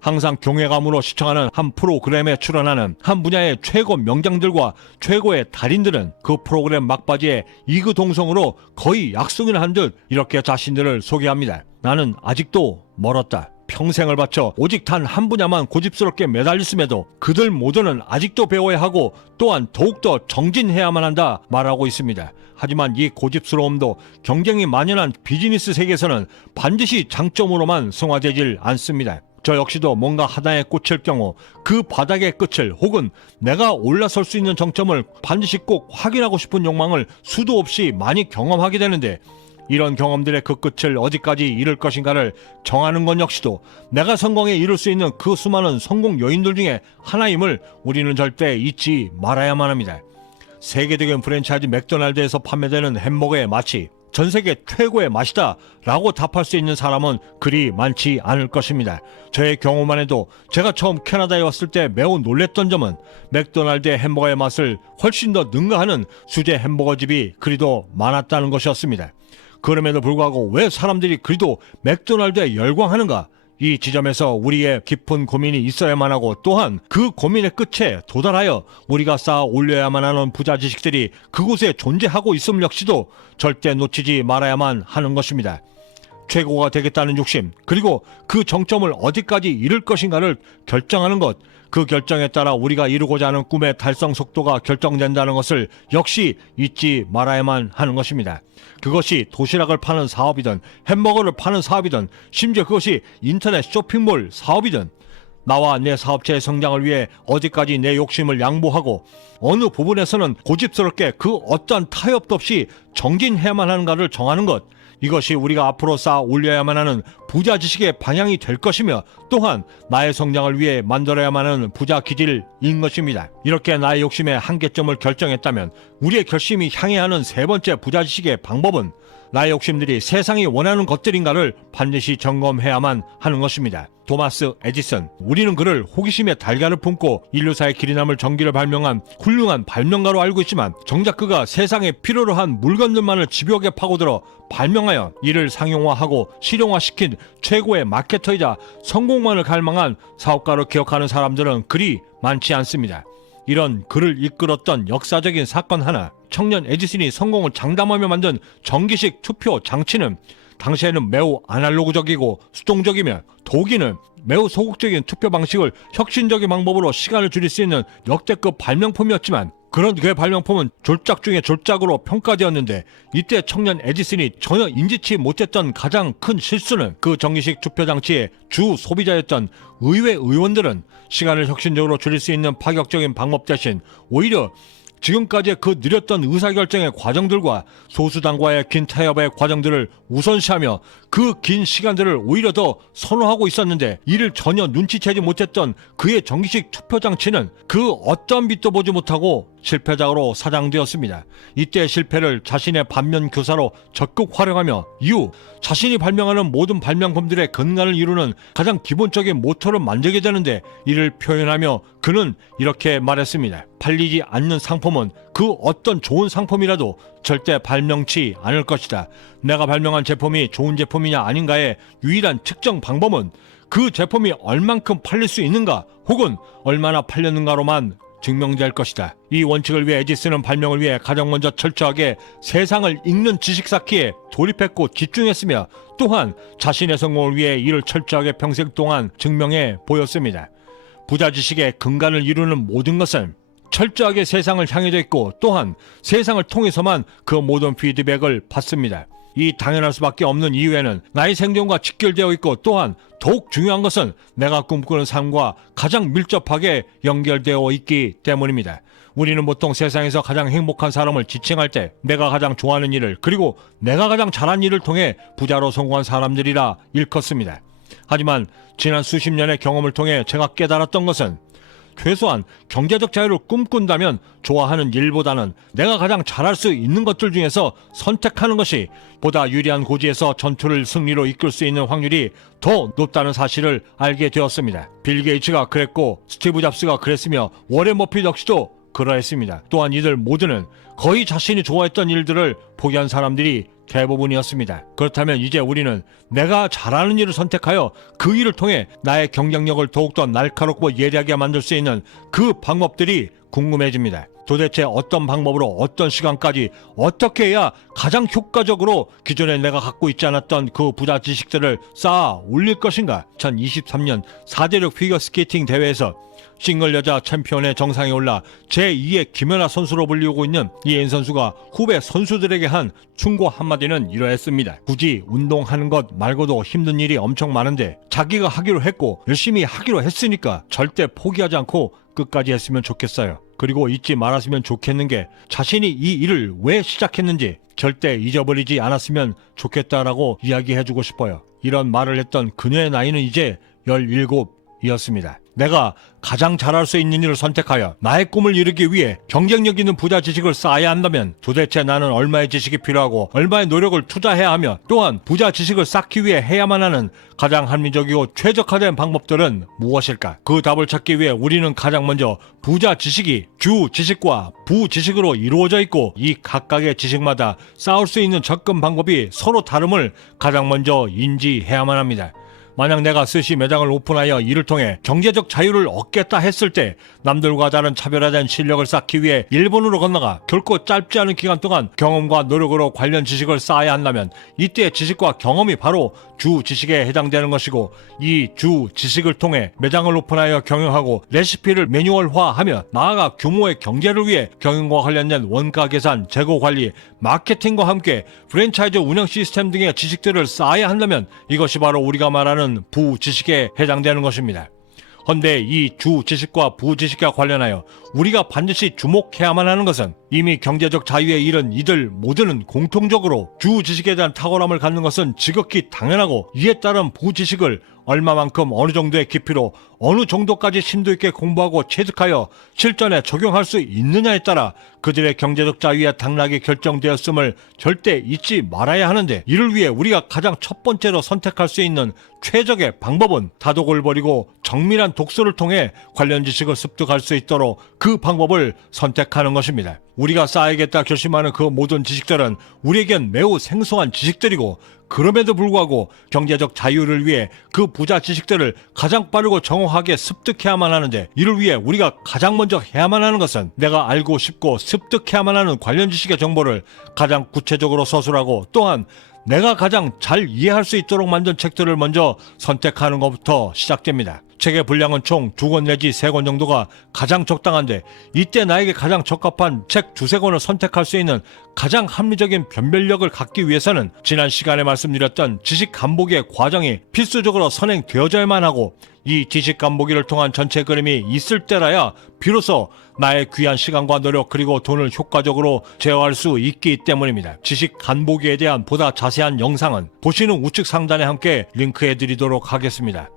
항상 경외감으로 시청하는 한 프로그램에 출연하는 한 분야의 최고 명장들과 최고의 달인들은 그 프로그램 막바지에 이그동성으로 거의 약속이나 한 듯 이렇게 자신들을 소개합니다. 나는 아직도 멀었다. 평생을 바쳐 오직 단 한 분야만 고집스럽게 매달렸음에도 그들 모두는 아직도 배워야 하고 또한 더욱더 정진해야만 한다 말하고 있습니다. 하지만 이 고집스러움도 경쟁이 만연한 비즈니스 세계에서는 반드시 장점으로만 승화되질 않습니다. 저 역시도 뭔가 하나에 꽂힐 경우 그 바닥의 끝을 혹은 내가 올라설 수 있는 정점을 반드시 꼭 확인하고 싶은 욕망을 수도 없이 많이 경험하게 되는데 이런 경험들의 그 끝을 어디까지 이룰 것인가를 정하는 것 역시도 내가 성공에 이룰 수 있는 그 수많은 성공 요인들 중에 하나임을 우리는 절대 잊지 말아야만 합니다. 세계적인 프랜차이즈 맥도날드에서 판매되는 햄버거의 맛이 전 세계 최고의 맛이다 라고 답할 수 있는 사람은 그리 많지 않을 것입니다. 저의 경우만 해도 제가 처음 캐나다에 왔을 때 매우 놀랬던 점은 맥도날드의 햄버거의 맛을 훨씬 더 능가하는 수제 햄버거집이 그리도 많았다는 것이었습니다. 그럼에도 불구하고 왜 사람들이 그리도 맥도날드에 열광하는가? 이 지점에서 우리의 깊은 고민이 있어야만 하고 또한 그 고민의 끝에 도달하여 우리가 쌓아 올려야만 하는 부자 지식들이 그곳에 존재하고 있음 역시도 절대 놓치지 말아야만 하는 것입니다. 최고가 되겠다는 욕심, 그리고 그 정점을 어디까지 이룰 것인가를 결정하는 것, 그 결정에 따라 우리가 이루고자 하는 꿈의 달성 속도가 결정된다는 것을 역시 잊지 말아야만 하는 것입니다. 그것이 도시락을 파는 사업이든 햄버거를 파는 사업이든 심지어 그것이 인터넷 쇼핑몰 사업이든 나와 내 사업체의 성장을 위해 어디까지 내 욕심을 양보하고 어느 부분에서는 고집스럽게 그 어떠한 타협도 없이 정진해야만 하는가를 정하는 것, 이것이 우리가 앞으로 쌓아 올려야만 하는 부자 지식의 방향이 될 것이며 또한 나의 성장을 위해 만들어야만 하는 부자 기질인 것입니다. 이렇게 나의 욕심의 한계점을 결정했다면 우리의 결심이 향해야 하는 세 번째 부자 지식의 방법은 나의 욕심들이 세상이 원하는 것들인가를 반드시 점검해야만 하는 것입니다. 토마스 에디슨, 우리는 그를 호기심의 달걀을 품고 인류사의 길이 남을 전기를 발명한 훌륭한 발명가로 알고 있지만 정작 그가 세상에 필요로 한 물건들만을 집요하게 파고들어 발명하여 이를 상용화하고 실용화시킨 최고의 마케터이자 성공만을 갈망한 사업가로 기억하는 사람들은 그리 많지 않습니다. 이런 그를 이끌었던 역사적인 사건 하나, 청년 에디슨이 성공을 장담하며 만든 전기식 투표 장치는 당시에는 매우 아날로그적이고 수동적이며 독일은 매우 소극적인 투표 방식을 혁신적인 방법으로 시간을 줄일 수 있는 역대급 발명품이었지만 그런 그의 발명품은 졸작 중에 졸작으로 평가되었는데 이때 청년 에디슨이 전혀 인지치 못했던 가장 큰 실수는 그 전기식 투표 장치의 주 소비자였던 의회 의원들은 시간을 혁신적으로 줄일 수 있는 파격적인 방법 대신 오히려 지금까지의 그 느렸던 의사결정의 과정들과 소수당과의 긴 타협의 과정들을 우선시하며 그 긴 시간들을 오히려 더 선호하고 있었는데 이를 전혀 눈치채지 못했던 그의 전기식 투표 장치는 그 어떤 빛도 보지 못하고 실패작으로 사장되었습니다. 이때의 실패를 자신의 반면 교사로 적극 활용하며 이후 자신이 발명하는 모든 발명품들의 근간을 이루는 가장 기본적인 모토를 만들게 되는데 이를 표현하며 그는 이렇게 말했습니다. 팔리지 않는 상품은 그 어떤 좋은 상품이라도 절대 발명치 않을 것이다. 내가 발명한 제품이 좋은 제품이냐 아닌가의 유일한 측정 방법은 그 제품이 얼만큼 팔릴 수 있는가 혹은 얼마나 팔렸는가로만 증명될 것이다. 이 원칙을 위해 에디슨은 발명을 위해 가장 먼저 철저하게 세상을 읽는 지식 쌓기에 돌입했고 집중했으며 또한 자신의 성공을 위해 이를 철저하게 평생 동안 증명해 보였습니다. 부자 지식의 근간을 이루는 모든 것은 철저하게 세상을 향해져 있고 또한 세상을 통해서만 그 모든 피드백을 받습니다. 이 당연할 수밖에 없는 이유에는 나의 생존과 직결되어 있고 또한 더욱 중요한 것은 내가 꿈꾸는 삶과 가장 밀접하게 연결되어 있기 때문입니다. 우리는 보통 세상에서 가장 행복한 사람을 지칭할 때 내가 가장 좋아하는 일을 그리고 내가 가장 잘한 일을 통해 부자로 성공한 사람들이라 일컫습니다. 하지만 지난 수십 년의 경험을 통해 제가 깨달았던 것은 최소한 경제적 자유를 꿈꾼다면 좋아하는 일보다는 내가 가장 잘할 수 있는 것들 중에서 선택하는 것이 보다 유리한 고지에서 전투를 승리로 이끌 수 있는 확률이 더 높다는 사실을 알게 되었습니다. 빌 게이츠가 그랬고 스티브 잡스가 그랬으며 워렌 버핏 역시도 그러했습니다. 또한 이들 모두는 거의 자신이 좋아했던 일들을 포기한 사람들이 대부분이었습니다. 그렇다면 이제 우리는 내가 잘하는 일을 선택하여 그 일을 통해 나의 경쟁력을 더욱더 날카롭고 예리하게 만들 수 있는 그 방법들이 궁금해집니다. 도대체 어떤 방법으로 어떤 시간까지 어떻게 해야 가장 효과적으로 기존에 내가 갖고 있지 않았던 그 부자 지식들을 쌓아 올릴 것인가? 2023년 4대륙 피겨스케이팅 대회에서 싱글 여자 챔피언의 정상에 올라 제2의 김연아 선수로 불리우고 있는 이엔 선수가 후배 선수들에게 한 충고 한마디는 이러했습니다. 굳이 운동하는 것 말고도 힘든 일이 엄청 많은데 자기가 하기로 했고 열심히 하기로 했으니까 절대 포기하지 않고 끝까지 했으면 좋겠어요. 그리고 잊지 말았으면 좋겠는 게 자신이 이 일을 왜 시작했는지 절대 잊어버리지 않았으면 좋겠다라고 이야기해주고 싶어요. 이런 말을 했던 그녀의 나이는 이제 17이었습니다. 내가 가장 잘할 수 있는 일을 선택하여 나의 꿈을 이루기 위해 경쟁력 있는 부자 지식을 쌓아야 한다면 도대체 나는 얼마의 지식이 필요하고 얼마의 노력을 투자해야 하며 또한 부자 지식을 쌓기 위해 해야만 하는 가장 합리적이고 최적화된 방법들은 무엇일까? 그 답을 찾기 위해 우리는 가장 먼저 부자 지식이 주 지식과 부 지식으로 이루어져 있고 이 각각의 지식마다 쌓을 수 있는 접근 방법이 서로 다름을 가장 먼저 인지해야만 합니다. 만약 내가 스시 매장을 오픈하여 이를 통해 경제적 자유를 얻겠다 했을 때 남들과 다른 차별화된 실력을 쌓기 위해 일본으로 건너가 결코 짧지 않은 기간 동안 경험과 노력으로 관련 지식을 쌓아야 한다면 이때의 지식과 경험이 바로 주 지식에 해당되는 것이고 이 주 지식을 통해 매장을 오픈하여 경영하고 레시피를 매뉴얼화하며 나아가 규모의 경제를 위해 경영과 관련된 원가 계산, 재고 관리, 마케팅과 함께 프랜차이즈 운영 시스템 등의 지식들을 쌓아야 한다면 이것이 바로 우리가 말하는 부지식에 해당되는 것입니다. 헌데 이 주 지식과 부 지식과 관련하여 우리가 반드시 주목해야만 하는 것은 이미 경제적 자유에 이른 이들 모두는 공통적으로 주 지식에 대한 탁월함을 갖는 것은 지극히 당연하고 이에 따른 부 지식을 얼마만큼 어느 정도의 깊이로 어느 정도까지 심도 있게 공부하고 체득하여 실전에 적용할 수 있느냐에 따라 그들의 경제적 자유의 당락이 결정되었음을 절대 잊지 말아야 하는데, 이를 위해 우리가 가장 첫 번째로 선택할 수 있는 최적의 방법은 다독을 버리고 정밀한 독서를 통해 관련 지식을 습득할 수 있도록 그 방법을 선택하는 것입니다. 우리가 쌓아야겠다 결심하는 그 모든 지식들은 우리에겐 매우 생소한 지식들이고, 그럼에도 불구하고 경제적 자유를 위해 그 부자 지식들을 가장 빠르고 정확하게 습득해야만 하는데, 이를 위해 우리가 가장 먼저 해야만 하는 것은 내가 알고 싶고 습득해야만 하는 관련 지식의 정보를 가장 구체적으로 서술하고, 또한 내가 가장 잘 이해할 수 있도록 만든 책들을 먼저 선택하는 것부터 시작됩니다. 책의 분량은 총 2권 내지 3권 정도가 가장 적당한데, 이때 나에게 가장 적합한 책 2-3권을 선택할 수 있는 가장 합리적인 변별력을 갖기 위해서는 지난 시간에 말씀드렸던 지식 간보기의 과정이 필수적으로 선행되어져야만 하고, 이 지식 간보기를 통한 전체 그림이 있을 때라야 비로소 나의 귀한 시간과 노력 그리고 돈을 효과적으로 제어할 수 있기 때문입니다. 지식 간보기에 대한 보다 자세한 영상은 보시는 우측 상단에 함께 링크해 드리도록 하겠습니다.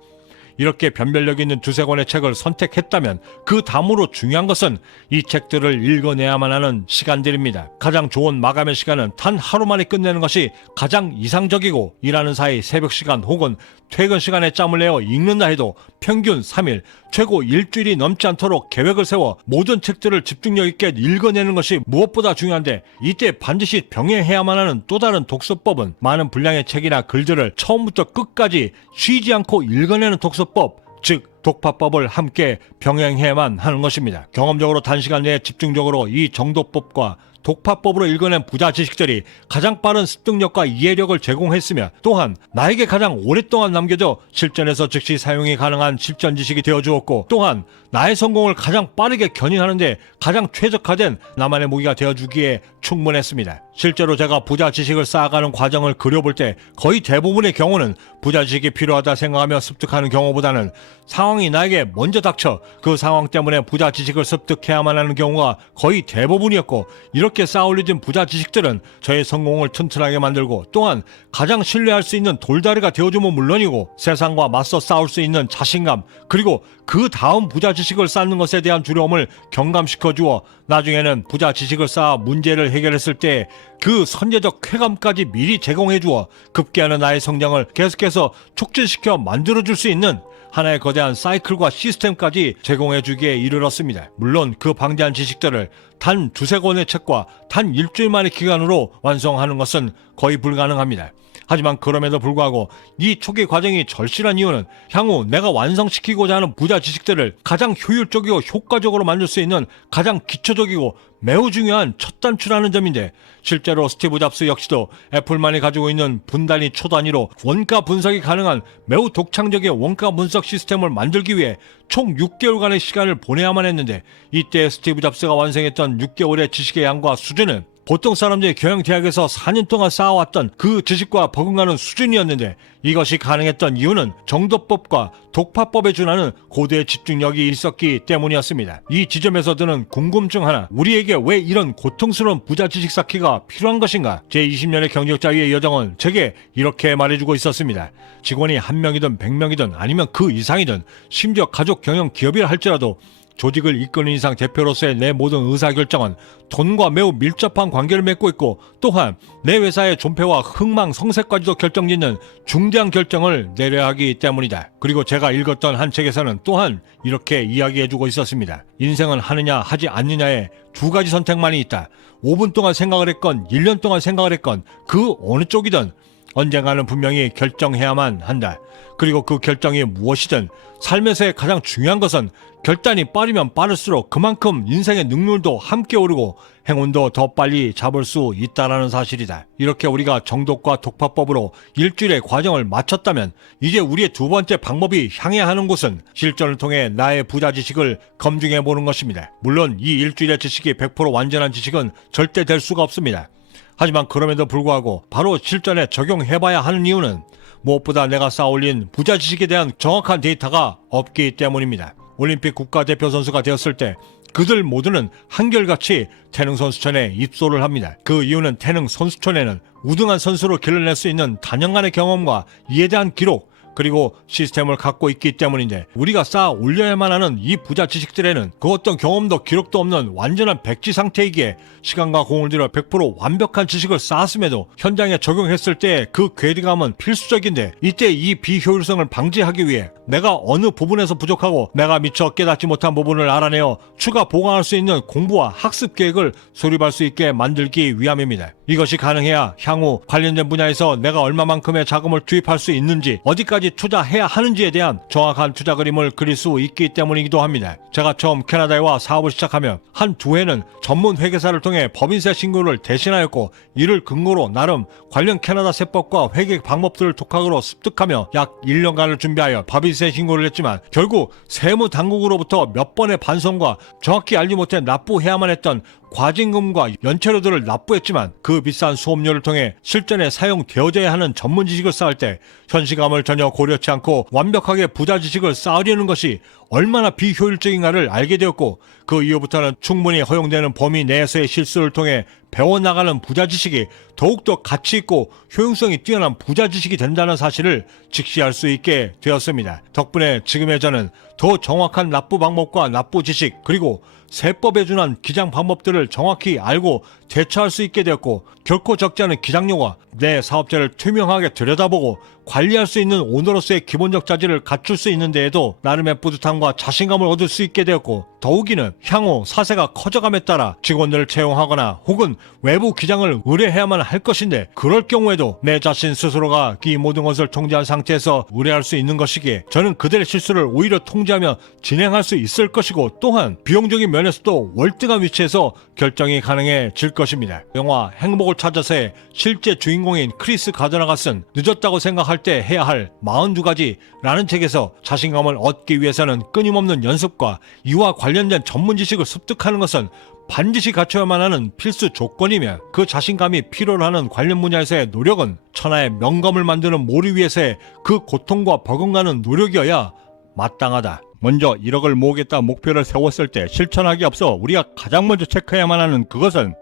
이렇게 변별력 있는 2-3권의 책을 선택했다면 그 다음으로 중요한 것은 이 책들을 읽어내야만 하는 시간들입니다. 가장 좋은 마감의 시간은 단 하루 만에 끝내는 것이 가장 이상적이고, 일하는 사이 새벽 시간 혹은 퇴근 시간에 짬을 내어 읽는다 해도 평균 3일, 최고 일주일이 넘지 않도록 계획을 세워 모든 책들을 집중력 있게 읽어내는 것이 무엇보다 중요한데, 이때 반드시 병행해야만 하는 또 다른 독서법은 많은 분량의 책이나 글들을 처음부터 끝까지 쉬지 않고 읽어내는 독서법, 즉 독파법을 함께 병행해야만 하는 것입니다. 경험적으로 단시간 내에 집중적으로 이 정도법과 독파법으로 읽어낸 부자 지식들이 가장 빠른 습득력과 이해력을 제공했으며, 또한 나에게 가장 오랫동안 남겨져 실전에서 즉시 사용이 가능한 실전 지식이 되어주었고, 또한 나의 성공을 가장 빠르게 견인하는데 가장 최적화된 나만의 무기가 되어주기에 충분했습니다. 실제로 제가 부자 지식을 쌓아가는 과정을 그려볼 때 거의 대부분의 경우는 부자 지식이 필요하다 생각하며 습득하는 경우보다는 상황이 나에게 먼저 닥쳐 그 상황 때문에 부자 지식을 습득해야만 하는 경우가 거의 대부분이었고, 이렇게 쌓아올려진 부자 지식들은 저의 성공을 튼튼하게 만들고, 또한 가장 신뢰할 수 있는 돌다리가 되어주면 물론이고 세상과 맞서 싸울 수 있는 자신감, 그리고 그 다음 부자 지식을 쌓는 것에 대한 두려움을 경감시켜 주어 나중에는 부자 지식을 쌓아 문제를 해결했을 때 그 선제적 쾌감까지 미리 제공해 주어 급기야는 나의 성장을 계속해서 촉진시켜 만들어줄 수 있는 하나의 거대한 사이클과 시스템까지 제공해 주기에 이르렀습니다. 물론 그 방대한 지식들을 단 2-3권의 책과 단 일주일 만의 기간으로 완성하는 것은 거의 불가능합니다. 하지만 그럼에도 불구하고 이 초기 과정이 절실한 이유는 향후 내가 완성시키고자 하는 부자 지식들을 가장 효율적이고 효과적으로 만들 수 있는 가장 기초적이고 매우 중요한 첫 단추라는 점인데, 실제로 스티브 잡스 역시도 애플만이 가지고 있는 분단위 초단위로 원가 분석이 가능한 매우 독창적인 원가 분석 시스템을 만들기 위해 총 6개월간의 시간을 보내야만 했는데, 이때 스티브 잡스가 완성했던 6개월의 지식의 양과 수준은 보통 사람들이 경영대학에서 4년 동안 쌓아왔던 그 지식과 버금가는 수준이었는데, 이것이 가능했던 이유는 정도법과 독파법에 준하는 고도의 집중력이 있었기 때문이었습니다. 이 지점에서 드는 궁금증 하나, 우리에게 왜 이런 고통스러운 부자 지식 쌓기가 필요한 것인가? 제20년의 경제적 자유의 여정은 제게 이렇게 말해주고 있었습니다. 직원이 1명이든 100명이든 아니면 그 이상이든 심지어 가족 경영 기업이라 할지라도 조직을 이끄는 이상 대표로서의 내 모든 의사결정은 돈과 매우 밀접한 관계를 맺고 있고, 또한 내 회사의 존폐와 흥망성쇠까지도 결정짓는 중대한 결정을 내려야 하기 때문이다. 그리고 제가 읽었던 한 책에서는 또한 이렇게 이야기해주고 있었습니다. 인생은 하느냐 하지 않느냐의 2가지 선택만이 있다. 5분 동안 생각을 했건 1년 동안 생각을 했건 그 어느 쪽이든 언젠가는 분명히 결정해야만 한다. 그리고 그 결정이 무엇이든 삶에서의 가장 중요한 것은 결단이 빠르면 빠를수록 그만큼 인생의 능률도 함께 오르고 행운도 더 빨리 잡을 수 있다는 사실이다. 이렇게 우리가 정독과 독파법으로 일주일의 과정을 마쳤다면 이제 우리의 2번째 방법이 향해야 하는 곳은 실전을 통해 나의 부자 지식을 검증해 보는 것입니다. 물론 이 일주일의 지식이 100% 완전한 지식은 절대 될 수가 없습니다. 하지만 그럼에도 불구하고 바로 실전에 적용해봐야 하는 이유는 무엇보다 내가 쌓아올린 부자 지식에 대한 정확한 데이터가 없기 때문입니다. 올림픽 국가대표 선수가 되었을 때 그들 모두는 한결같이 태능 선수촌에 입소를 합니다. 그 이유는 태능 선수촌에는 우등한 선수로 길러낼 수 있는 단연간의 경험과 이에 대한 기록, 그리고 시스템을 갖고 있기 때문인데, 우리가 쌓아 올려야만 하는 이 부자 지식들에는 그 어떤 경험도 기록도 없는 완전한 백지 상태이기에 시간과 공을 들여 100% 완벽한 지식을 쌓았음에도 현장에 적용했을 때 그 괴리감은 필수적인데, 이때 이 비효율성을 방지하기 위해 내가 어느 부분에서 부족하고 내가 미처 깨닫지 못한 부분을 알아내어 추가 보강할 수 있는 공부와 학습 계획을 수립할 수 있게 만들기 위함입니다. 이것이 가능해야 향후 관련된 분야에서 내가 얼마만큼의 자금을 투입할 수 있는지, 어디까지 투자해야 하는지에 대한 정확한 투자 그림을 그릴 수 있기 때문이기도 합니다. 제가 처음 캐나다에 와 사업을 시작하며 한 두 해는 전문 회계사를 통해 법인세 신고를 대신하였고, 이를 근거로 나름 관련 캐나다 세법과 회계 방법들을 독학으로 습득하며 약 1년간을 준비하여 법인세 신고를 했지만, 결국 세무당국으로부터 몇 번의 반성과 정확히 알지 못해 납부해야만 했던 과징금과 연체료들을 납부했지만, 그 비싼 수업료를 통해 실전에 사용되어져야 하는 전문 지식을 쌓을 때 현시감을 전혀 고려치 않고 완벽하게 부자 지식을 쌓으려는 것이 얼마나 비효율적인가를 알게 되었고, 그 이후부터는 충분히 허용되는 범위 내에서의 실수를 통해 배워나가는 부자 지식이 더욱더 가치있고 효용성이 뛰어난 부자 지식이 된다는 사실을 직시할 수 있게 되었습니다. 덕분에 지금의 저는 더 정확한 납부 방법과 납부 지식, 그리고 세법에 준한 기장 방법들을 정확히 알고 대처할 수 있게 되었고, 결코 적지 않은 기장료와 내 사업자를 투명하게 들여다보고 관리할 수 있는 오너로서의 기본적 자질을 갖출 수 있는 데에도 나름의 뿌듯함과 자신감을 얻을 수 있게 되었고, 더욱이는 향후 사세가 커져감에 따라 직원들을 채용하거나 혹은 외부 기장을 의뢰해야만 할 것인데, 그럴 경우에도 내 자신 스스로가 이 모든 것을 통제한 상태에서 의뢰할 수 있는 것이기에 저는 그들의 실수를 오히려 통제하며 진행할 수 있을 것이고, 또한 비용적인 면에서도 월등한 위치에서 결정이 가능해질 것입니다. 영화 행복을 찾아서의 실제 주인공인 크리스 가드너가 쓴 늦었다고 생각할 때 해야 할 42가지라는 책에서 자신감을 얻기 위해서는 끊임없는 연습과 이와 관련된 전문 지식을 습득하는 것은 반드시 갖춰야만 하는 필수 조건이며, 그 자신감이 필요로 하는 관련 분야에서의 노력은 천하의 명검을 만드는 모를 위해서의 그 고통과 버금가는 노력이어야 마땅하다. 먼저 1억을 모으겠다 목표를 세웠을 때 실천하기 앞서 우리가 가장 먼저 체크해야만 하는 그것은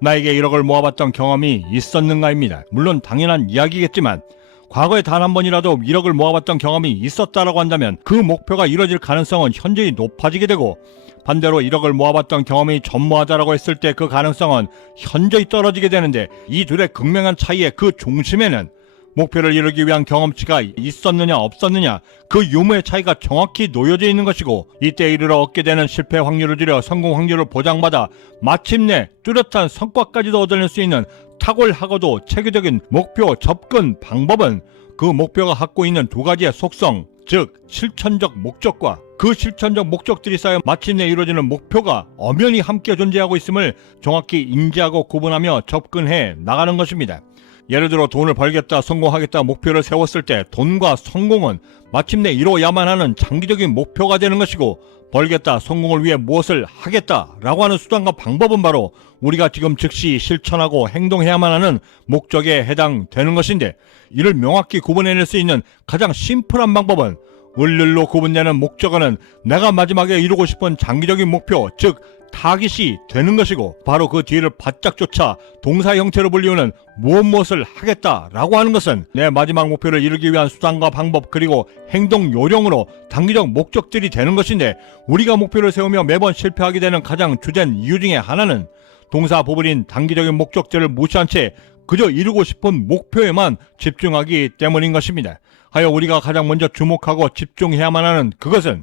나에게 1억을 모아봤던 경험이 있었는가입니다. 물론 당연한 이야기겠지만, 과거에 단 한 번이라도 1억을 모아봤던 경험이 있었다라고 한다면 그 목표가 이뤄질 가능성은 현저히 높아지게 되고, 반대로 1억을 모아봤던 경험이 전무하다라고 했을 때 그 가능성은 현저히 떨어지게 되는데, 이 둘의 극명한 차이의 그 중심에는 목표를 이루기 위한 경험치가 있었느냐 없었느냐, 그 유무의 차이가 정확히 놓여져 있는 것이고, 이때 이르러 얻게 되는 실패 확률을 줄여 성공 확률을 보장받아 마침내 뚜렷한 성과까지도 얻어낼 수 있는 탁월하고도 체계적인 목표 접근 방법은 그 목표가 갖고 있는 두 가지의 속성, 즉 실천적 목적과 그 실천적 목적들이 쌓여 마침내 이루어지는 목표가 엄연히 함께 존재하고 있음을 정확히 인지하고 구분하며 접근해 나가는 것입니다. 예를 들어 돈을 벌겠다, 성공하겠다 목표를 세웠을 때 돈과 성공은 마침내 이루어야만 하는 장기적인 목표가 되는 것이고, 벌겠다, 성공을 위해 무엇을 하겠다라고 하는 수단과 방법은 바로 우리가 지금 즉시 실천하고 행동해야만 하는 목적에 해당되는 것인데, 이를 명확히 구분해낼 수 있는 가장 심플한 방법은 을룰로 구분되는 목적어는 내가 마지막에 이루고 싶은 장기적인 목표, 즉 타깃이 되는 것이고, 바로 그 뒤를 바짝 쫓아 동사 형태로 불리우는 무엇을 하겠다라고 하는 것은 내 마지막 목표를 이루기 위한 수단과 방법, 그리고 행동 요령으로 단기적 목적들이 되는 것인데, 우리가 목표를 세우며 매번 실패하게 되는 가장 주된 이유 중에 하나는 동사 부분인 단기적인 목적들을 무시한 채 그저 이루고 싶은 목표에만 집중하기 때문인 것입니다. 하여 우리가 가장 먼저 주목하고 집중해야만 하는 그것은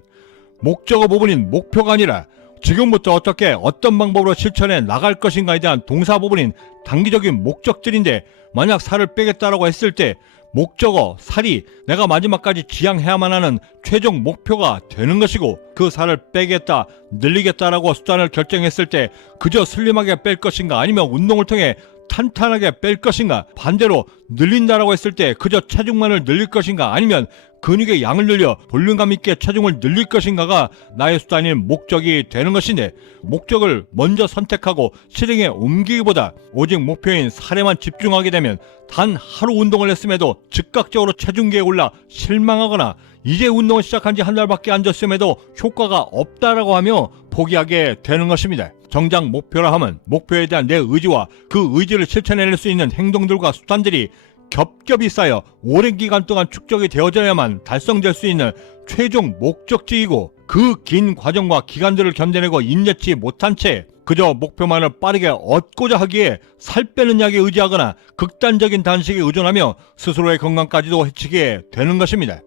목적어 부분인 목표가 아니라 지금부터 어떻게 어떤 방법으로 실천해 나갈 것인가에 대한 동사 부분인 단기적인 목적들인데, 만약 살을 빼겠다라고 했을 때 목적어 살이 내가 마지막까지 지향해야만 하는 최종 목표가 되는 것이고, 그 살을 빼겠다, 늘리겠다라고 수단을 결정했을 때 그저 슬림하게 뺄 것인가, 아니면 운동을 통해 탄탄하게 뺄 것인가, 반대로 늘린다라고 했을 때 그저 체중만을 늘릴 것인가, 아니면 근육의 양을 늘려 볼륨감 있게 체중을 늘릴 것인가가 나의 수단인 목적이 되는 것인데, 목적을 먼저 선택하고 실행에 옮기기보다 오직 목표인 살에만 집중하게 되면 단 하루 운동을 했음에도 즉각적으로 체중계에 올라 실망하거나, 이제 운동을 시작한 지 한 달밖에 안 됐음에도 효과가 없다라고 하며 포기하게 되는 것입니다. 정작 목표라 함은 목표에 대한 내 의지와 그 의지를 실천해낼 수 있는 행동들과 수단들이 겹겹이 쌓여 오랜 기간 동안 축적이 되어져야만 달성될 수 있는 최종 목적지이고, 그 긴 과정과 기간들을 견뎌내고 인내치 못한 채 그저 목표만을 빠르게 얻고자 하기에 살 빼는 약에 의지하거나 극단적인 단식에 의존하며 스스로의 건강까지도 해치게 되는 것입니다.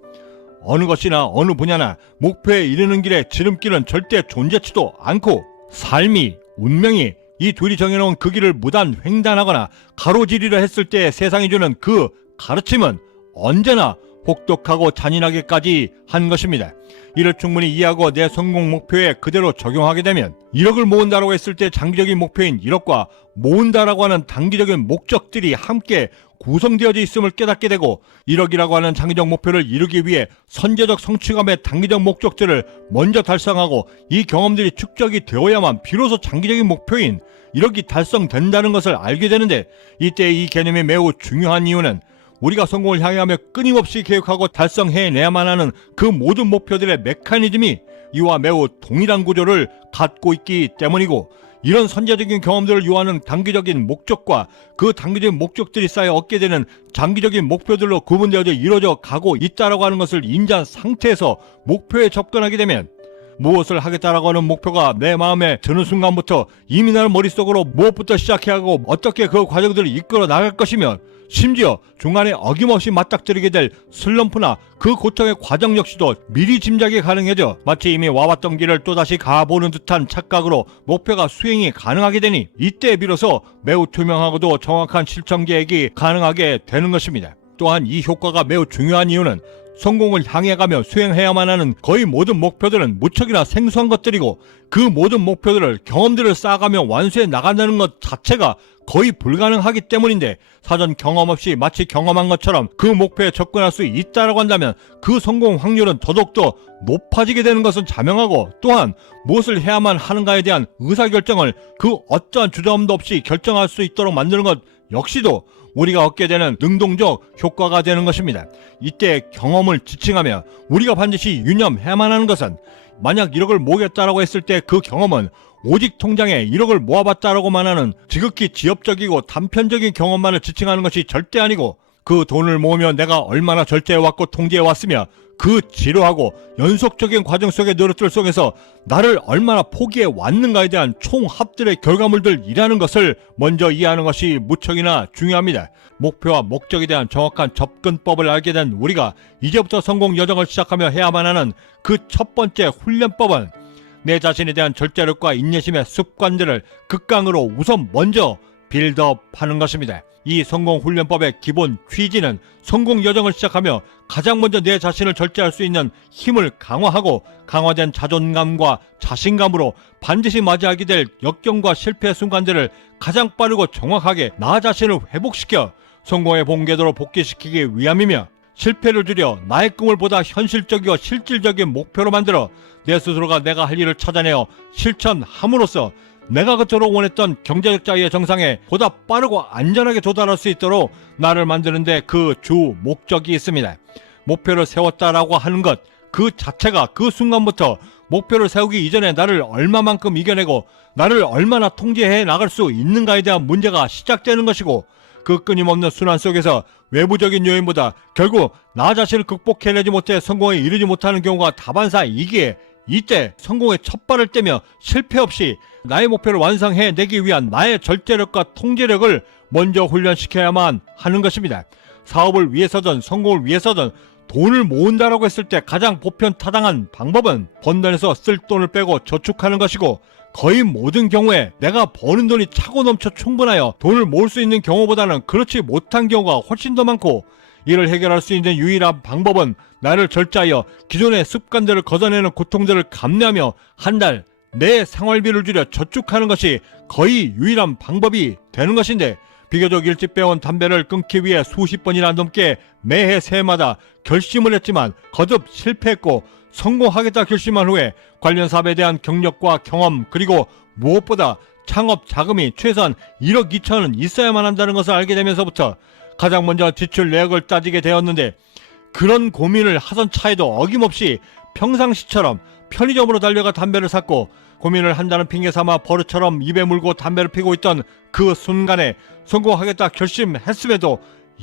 어느 것이나 어느 분야나 목표에 이르는 길에 지름길은 절대 존재치도 않고, 삶이, 운명이 이 둘이 정해놓은 그 길을 무단 횡단하거나 가로지르려 했을 때 세상이 주는 그 가르침은 언제나 혹독하고 잔인하게까지 한 것입니다. 이를 충분히 이해하고 내 성공 목표에 그대로 적용하게 되면 1억을 모은다라고 했을 때 장기적인 목표인 1억과 모은다라고 하는 단기적인 목적들이 함께 구성되어져 있음을 깨닫게 되고, 1억이라고 하는 장기적 목표를 이루기 위해 선제적 성취감의 단기적 목적들을 먼저 달성하고 이 경험들이 축적이 되어야만 비로소 장기적인 목표인 1억이 달성된다는 것을 알게 되는데, 이때 이 개념이 매우 중요한 이유는 우리가 성공을 향하여 끊임없이 계획하고 달성해내야만 하는 그 모든 목표들의 메커니즘이 이와 매우 동일한 구조를 갖고 있기 때문이고, 이런 선제적인 경험들을 요하는 단기적인 목적과 그 단기적인 목적들이 쌓여 얻게 되는 장기적인 목표들로 구분되어져 이루어져 가고 있다라고 하는 것을 인지한 상태에서 목표에 접근하게 되면, 무엇을 하겠다라고 하는 목표가 내 마음에 드는 순간부터 이미 나는 머릿속으로 무엇부터 시작해야 하고 어떻게 그 과정들을 이끌어 나갈 것이며, 심지어 중간에 어김없이 맞닥뜨리게 될 슬럼프나 그 고통의 과정 역시도 미리 짐작이 가능해져 마치 이미 와왔던 길을 또다시 가보는 듯한 착각으로 목표가 수행이 가능하게 되니, 이때 비로소 매우 투명하고도 정확한 실천 계획이 가능하게 되는 것입니다. 또한 이 효과가 매우 중요한 이유는 성공을 향해 가며 수행해야만 하는 거의 모든 목표들은 무척이나 생소한 것들이고, 그 모든 목표들을 경험들을 쌓아가며 완수해 나간다는 것 자체가 거의 불가능하기 때문인데, 사전 경험 없이 마치 경험한 것처럼 그 목표에 접근할 수 있다라고 한다면 그 성공 확률은 더더욱더 높아지게 되는 것은 자명하고, 또한 무엇을 해야만 하는가에 대한 의사결정을 그 어떠한 주저함도 없이 결정할 수 있도록 만드는 것 역시도 우리가 얻게 되는 능동적 효과가 되는 것입니다. 이때 경험을 지칭하며 우리가 반드시 유념해야만 하는 것은, 만약 1억을 모으겠다라고 했을 때 그 경험은 오직 통장에 1억을 모아봤다라고만 하는 지극히 지엽적이고 단편적인 경험만을 지칭하는 것이 절대 아니고, 그 돈을 모으며 내가 얼마나 절제해왔고 통제해왔으며 그 지루하고 연속적인 과정 속의 노력들 속에서 나를 얼마나 포기해 왔는가에 대한 총합들의 결과물들이라는 것을 먼저 이해하는 것이 무척이나 중요합니다. 목표와 목적에 대한 정확한 접근법을 알게 된 우리가 이제부터 성공 여정을 시작하며 해야만 하는 그 첫 번째 훈련법은, 내 자신에 대한 절제력과 인내심의 습관들을 극강으로 우선 먼저 빌드업하는 것입니다. 이 성공 훈련법의 기본 취지는 성공 여정을 시작하며 가장 먼저 내 자신을 절제할 수 있는 힘을 강화하고, 강화된 자존감과 자신감으로 반드시 맞이하게 될 역경과 실패의 순간들을 가장 빠르고 정확하게 나 자신을 회복시켜 성공의 본궤도로 복귀시키기 위함이며, 실패를 줄여 나의 꿈을 보다 현실적이고 실질적인 목표로 만들어 내 스스로가 내가 할 일을 찾아내어 실천함으로써 내가 그토록 원했던 경제적 자유의 정상에 보다 빠르고 안전하게 도달할 수 있도록 나를 만드는데 그 주 목적이 있습니다. 목표를 세웠다라고 하는 것 그 자체가 그 순간부터 목표를 세우기 이전에 나를 얼마만큼 이겨내고 나를 얼마나 통제해 나갈 수 있는가에 대한 문제가 시작되는 것이고, 그 끊임없는 순환 속에서 외부적인 요인보다 결국 나 자신을 극복해내지 못해 성공에 이르지 못하는 경우가 다반사이기에, 이때 성공의 첫 발을 떼며 실패 없이 나의 목표를 완성해내기 위한 나의 절제력과 통제력을 먼저 훈련시켜야만 하는 것입니다. 사업을 위해서든 성공을 위해서든 돈을 모은다라고 했을 때 가장 보편타당한 방법은 번 돈에서 쓸 돈을 빼고 저축하는 것이고, 거의 모든 경우에 내가 버는 돈이 차고 넘쳐 충분하여 돈을 모을 수 있는 경우보다는 그렇지 못한 경우가 훨씬 더 많고, 이를 해결할 수 있는 유일한 방법은 나를 절제하여 기존의 습관들을 걷어내는 고통들을 감내하며 한 달 내 생활비를 줄여 저축하는 것이 거의 유일한 방법이 되는 것인데, 비교적 일찍 배운 담배를 끊기 위해 수십 번이나 넘게 매해 새해마다 결심을 했지만 거듭 실패했고, 성공하겠다 결심한 후에 관련 사업에 대한 경력과 경험, 그리고 무엇보다 창업 자금이 최소한 1억 2천은 있어야만 한다는 것을 알게 되면서부터 가장 먼저 지출 내역을 따지게 되었는데, 그런 고민을 하던 차에도 어김없이 평상시처럼 편의점으로 달려가 담배를 샀고, 고민을 한다는 핑계 삼아 버릇처럼 입에 물고 담배를 피고 있던 그 순간에 성공하겠다 결심했음에도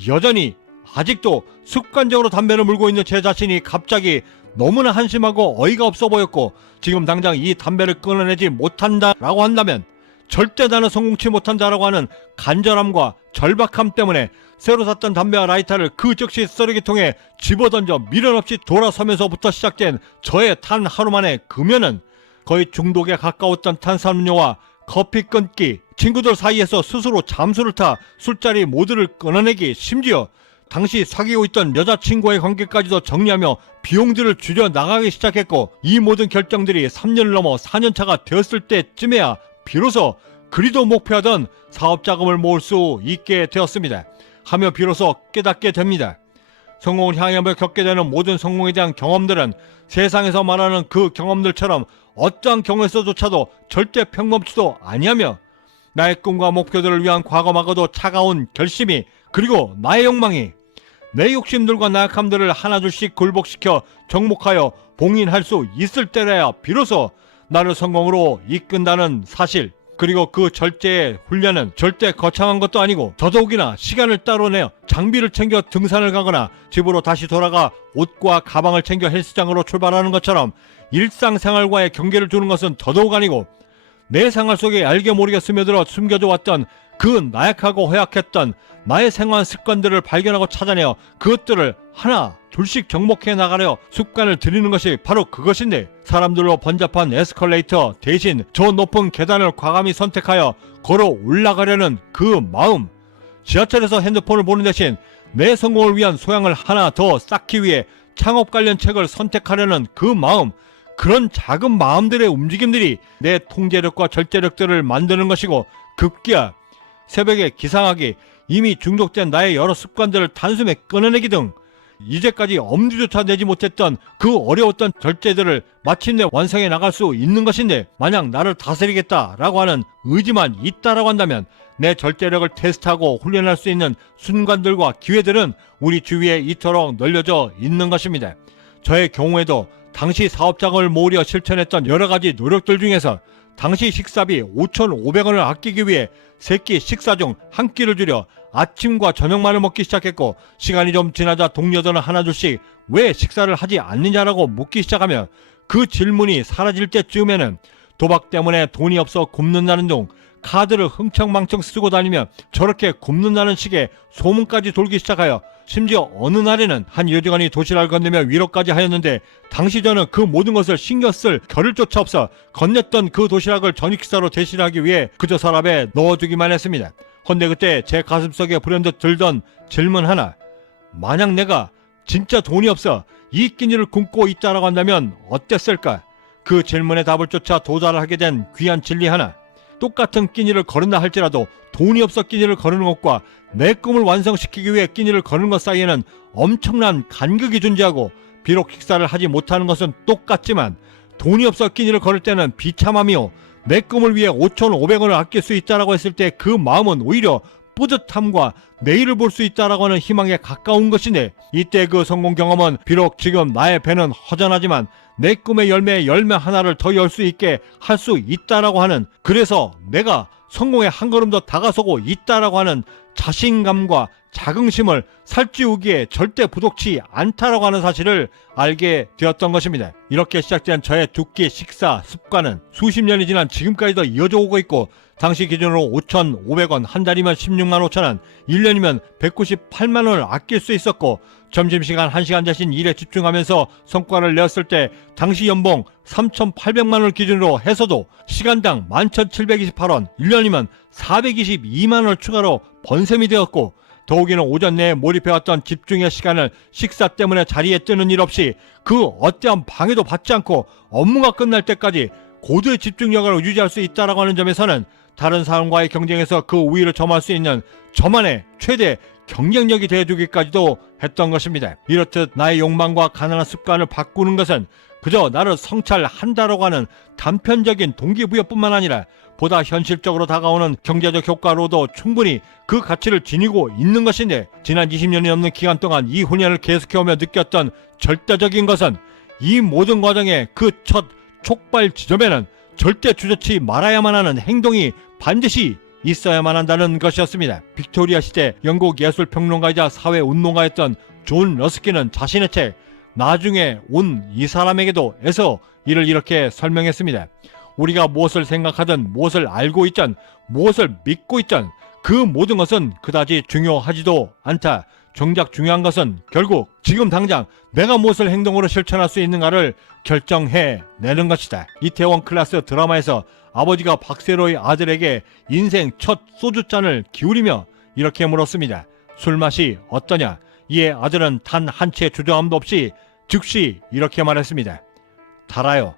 여전히 아직도 습관적으로 담배를 물고 있는 제 자신이 갑자기 너무나 한심하고 어이가 없어 보였고, 지금 당장 이 담배를 끊어내지 못한다라고 한다면 절대 나는 성공치 못한다라고 하는 간절함과 절박함 때문에 새로 샀던 담배와 라이터를 그 즉시 쓰레기통에 집어던져 미련 없이 돌아서면서부터 시작된 저의 단 하루 만에 금연은 거의 중독에 가까웠던 탄산음료와 커피 끊기, 친구들 사이에서 스스로 잠수를 타 술자리 모두를 끊어내기, 심지어 당시 사귀고 있던 여자친구와의 관계까지도 정리하며 비용들을 줄여 나가기 시작했고, 이 모든 결정들이 3년을 넘어 4년차가 되었을 때쯤에야 비로소 그리도 목표하던 사업자금을 모을 수 있게 되었습니다. 하며 비로소 깨닫게 됩니다. 성공을 향하며 겪게 되는 모든 성공에 대한 경험들은 세상에서 말하는 그 경험들처럼 어떠한 경우에서조차도 절대 평범치도 아니하며, 나의 꿈과 목표들을 위한 과감하고도 차가운 결심이, 그리고 나의 욕망이 내 욕심들과 나약함들을 하나둘씩 굴복시켜 정복하여 봉인할 수 있을 때라야 비로소 나를 성공으로 이끈다는 사실, 그리고 그 절제의 훈련은 절대 거창한 것도 아니고, 더더욱이나 시간을 따로 내어 장비를 챙겨 등산을 가거나 집으로 다시 돌아가 옷과 가방을 챙겨 헬스장으로 출발하는 것처럼 일상생활과의 경계를 두는 것은 더더욱 아니고, 내 생활 속에 알게 모르게 스며들어 숨겨져 왔던 그 나약하고 허약했던 나의 생활 습관들을 발견하고 찾아내어 그것들을 하나 둘씩 정복해 나가려 습관을 들이는 것이 바로 그것인데, 사람들로 번잡한 에스컬레이터 대신 저 높은 계단을 과감히 선택하여 걸어 올라가려는 그 마음, 지하철에서 핸드폰을 보는 대신 내 성공을 위한 소양을 하나 더 쌓기 위해 창업 관련 책을 선택하려는 그 마음, 그런 작은 마음들의 움직임들이 내 통제력과 절제력들을 만드는 것이고, 급기야 새벽에 기상하기, 이미 중독된 나의 여러 습관들을 단숨에 끊어내기 등 이제까지 엄두조차 내지 못했던 그 어려웠던 절제들을 마침내 완성해 나갈 수 있는 것인데, 만약 나를 다스리겠다라고 하는 의지만 있다라고 한다면 내 절제력을 테스트하고 훈련할 수 있는 순간들과 기회들은 우리 주위에 이토록 널려져 있는 것입니다. 저의 경우에도 당시 사업장을 모으려 실천했던 여러가지 노력들 중에서 당시 식사비 5,500원을 아끼기 위해 세끼 식사 중 한 끼를 줄여 아침과 저녁만을 먹기 시작했고, 시간이 좀 지나자 동료들은 하나둘씩 왜 식사를 하지 않느냐라고 묻기 시작하며, 그 질문이 사라질 때쯤에는 도박 때문에 돈이 없어 굶는다는 둥, 카드를 흥청망청 쓰고 다니며 저렇게 굶는다는 식의 소문까지 돌기 시작하여, 심지어 어느 날에는 한 여직원이 도시락을 건네며 위로까지 하였는데, 당시 저는 그 모든 것을 신경 쓸 겨를조차 없어 건넸던 그 도시락을 저녁 식사로 대신하기 위해 그저 서랍에 넣어두기만 했습니다. 헌데 그때 제 가슴속에 불현듯 들던 질문 하나, 만약 내가 진짜 돈이 없어 이 끼니를 굶고 있다라고 한다면 어땠을까? 그 질문의 답을 쫓아 도달하게 된 귀한 진리 하나, 똑같은 끼니를 거른다 할지라도 돈이 없어 끼니를 거르는 것과 내 꿈을 완성시키기 위해 끼니를 거르는 것 사이에는 엄청난 간극이 존재하고, 비록 식사를 하지 못하는 것은 똑같지만 돈이 없어 끼니를 거를 때는 비참함이요, 내 꿈을 위해 5,500원을 아낄 수 있다라고 했을 때 그 마음은 오히려 뿌듯함과 내일을 볼 수 있다라고 하는 희망에 가까운 것인데, 이때 그 성공 경험은 비록 지금 나의 배는 허전하지만 내 꿈의 열매 하나를 더 열 수 있게 할 수 있다라고 하는, 그래서 내가 성공에 한 걸음 더 다가서고 있다라고 하는 자신감과 자긍심을 살찌우기에 절대 부족치 않다라고 하는 사실을 알게 되었던 것입니다. 이렇게 시작된 저의 두 끼 식사 습관은 수십 년이 지난 지금까지도 이어져 오고 있고, 당시 기준으로 5,500원, 한 달이면 16만 5천원, 1년이면 198만원을 아낄 수 있었고, 점심시간 1시간 대신 일에 집중하면서 성과를 내었을 때 당시 연봉 3,800만원을 기준으로 해서도 시간당 11,728원, 1년이면 422만원을 추가로 번셈이 되었고, 더욱이는 오전 내에 몰입해왔던 집중의 시간을 식사 때문에 자리에 뜨는 일 없이 그 어떠한 방해도 받지 않고 업무가 끝날 때까지 고도의 집중력을 유지할 수 있다라고 하는 점에서는 다른 사람과의 경쟁에서 그 우위를 점할 수 있는 저만의 최대 경쟁력이 되어주기까지도 했던 것입니다. 이렇듯 나의 욕망과 가난한 습관을 바꾸는 것은 그저 나를 성찰한다라고 하는 단편적인 동기부여뿐만 아니라 보다 현실적으로 다가오는 경제적 효과로도 충분히 그 가치를 지니고 있는 것인데, 지난 20년이 넘는 기간 동안 이 훈련을 계속해오며 느꼈던 절대적인 것은, 이 모든 과정의 그 첫 촉발 지점에는 절대 주저치 말아야만 하는 행동이 반드시 있어야만 한다는 것이었습니다. 빅토리아 시대 영국 예술평론가이자 사회운동가였던 존 러스키는 자신의 책 나중에 온 이 사람에게도 에서 이를 이렇게 설명했습니다. 우리가 무엇을 생각하든 무엇을 알고 있든 무엇을 믿고 있든 그 모든 것은 그다지 중요하지도 않다. 정작 중요한 것은 결국 지금 당장 내가 무엇을 행동으로 실천할 수 있는가를 결정해내는 것이다. 이태원 클라스 드라마에서 아버지가 박세로의 아들에게 인생 첫 소주잔을 기울이며 이렇게 물었습니다. 술맛이 어떠냐? 이에 아들은 단 한 채 주저함도 없이 즉시 이렇게 말했습니다. 달아요.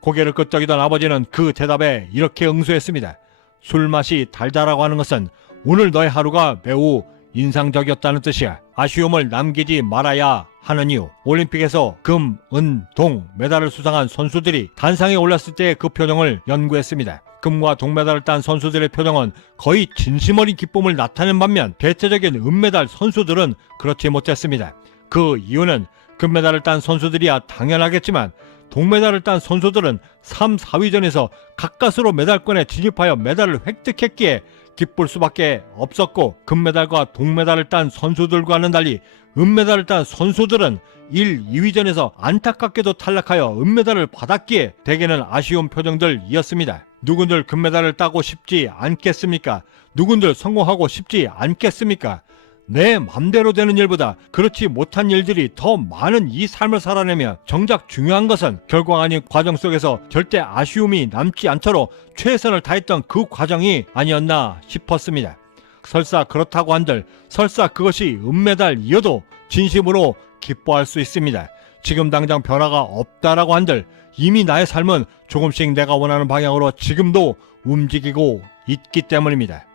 고개를 끄덕이던 아버지는 그 대답에 이렇게 응수했습니다. 술맛이 달다라고 하는 것은 오늘 너의 하루가 매우 인상적이었다는 뜻이야. 아쉬움을 남기지 말아야 하는 이유. 올림픽에서 금, 은, 동 메달을 수상한 선수들이 단상에 올랐을 때의 그 표정을 연구했습니다. 금과 동메달을 딴 선수들의 표정은 거의 진심 어린 기쁨을 나타낸 반면 대체적인 은메달 선수들은 그렇지 못했습니다. 그 이유는 금메달을 딴 선수들이야 당연하겠지만 동메달을 딴 선수들은 3, 4위전에서 가까스로 메달권에 진입하여 메달을 획득했기에 기쁠 수밖에 없었고, 금메달과 동메달을 딴 선수들과는 달리 은메달을 딴 선수들은 1, 2위전에서 안타깝게도 탈락하여 은메달을 받았기에 대개는 아쉬운 표정들이었습니다. 누군들 금메달을 따고 싶지 않겠습니까? 누군들 성공하고 싶지 않겠습니까? 내 맘대로 되는 일보다 그렇지 못한 일들이 더 많은 이 삶을 살아내며 정작 중요한 것은 결과가 아닌 과정 속에서 절대 아쉬움이 남지 않도록 최선을 다했던 그 과정이 아니었나 싶었습니다. 설사 그렇다고 한들 설사 그것이 은메달이어도 진심으로 기뻐할 수 있습니다. 지금 당장 변화가 없다라고 한들 이미 나의 삶은 조금씩 내가 원하는 방향으로 지금도 움직이고 있기 때문입니다.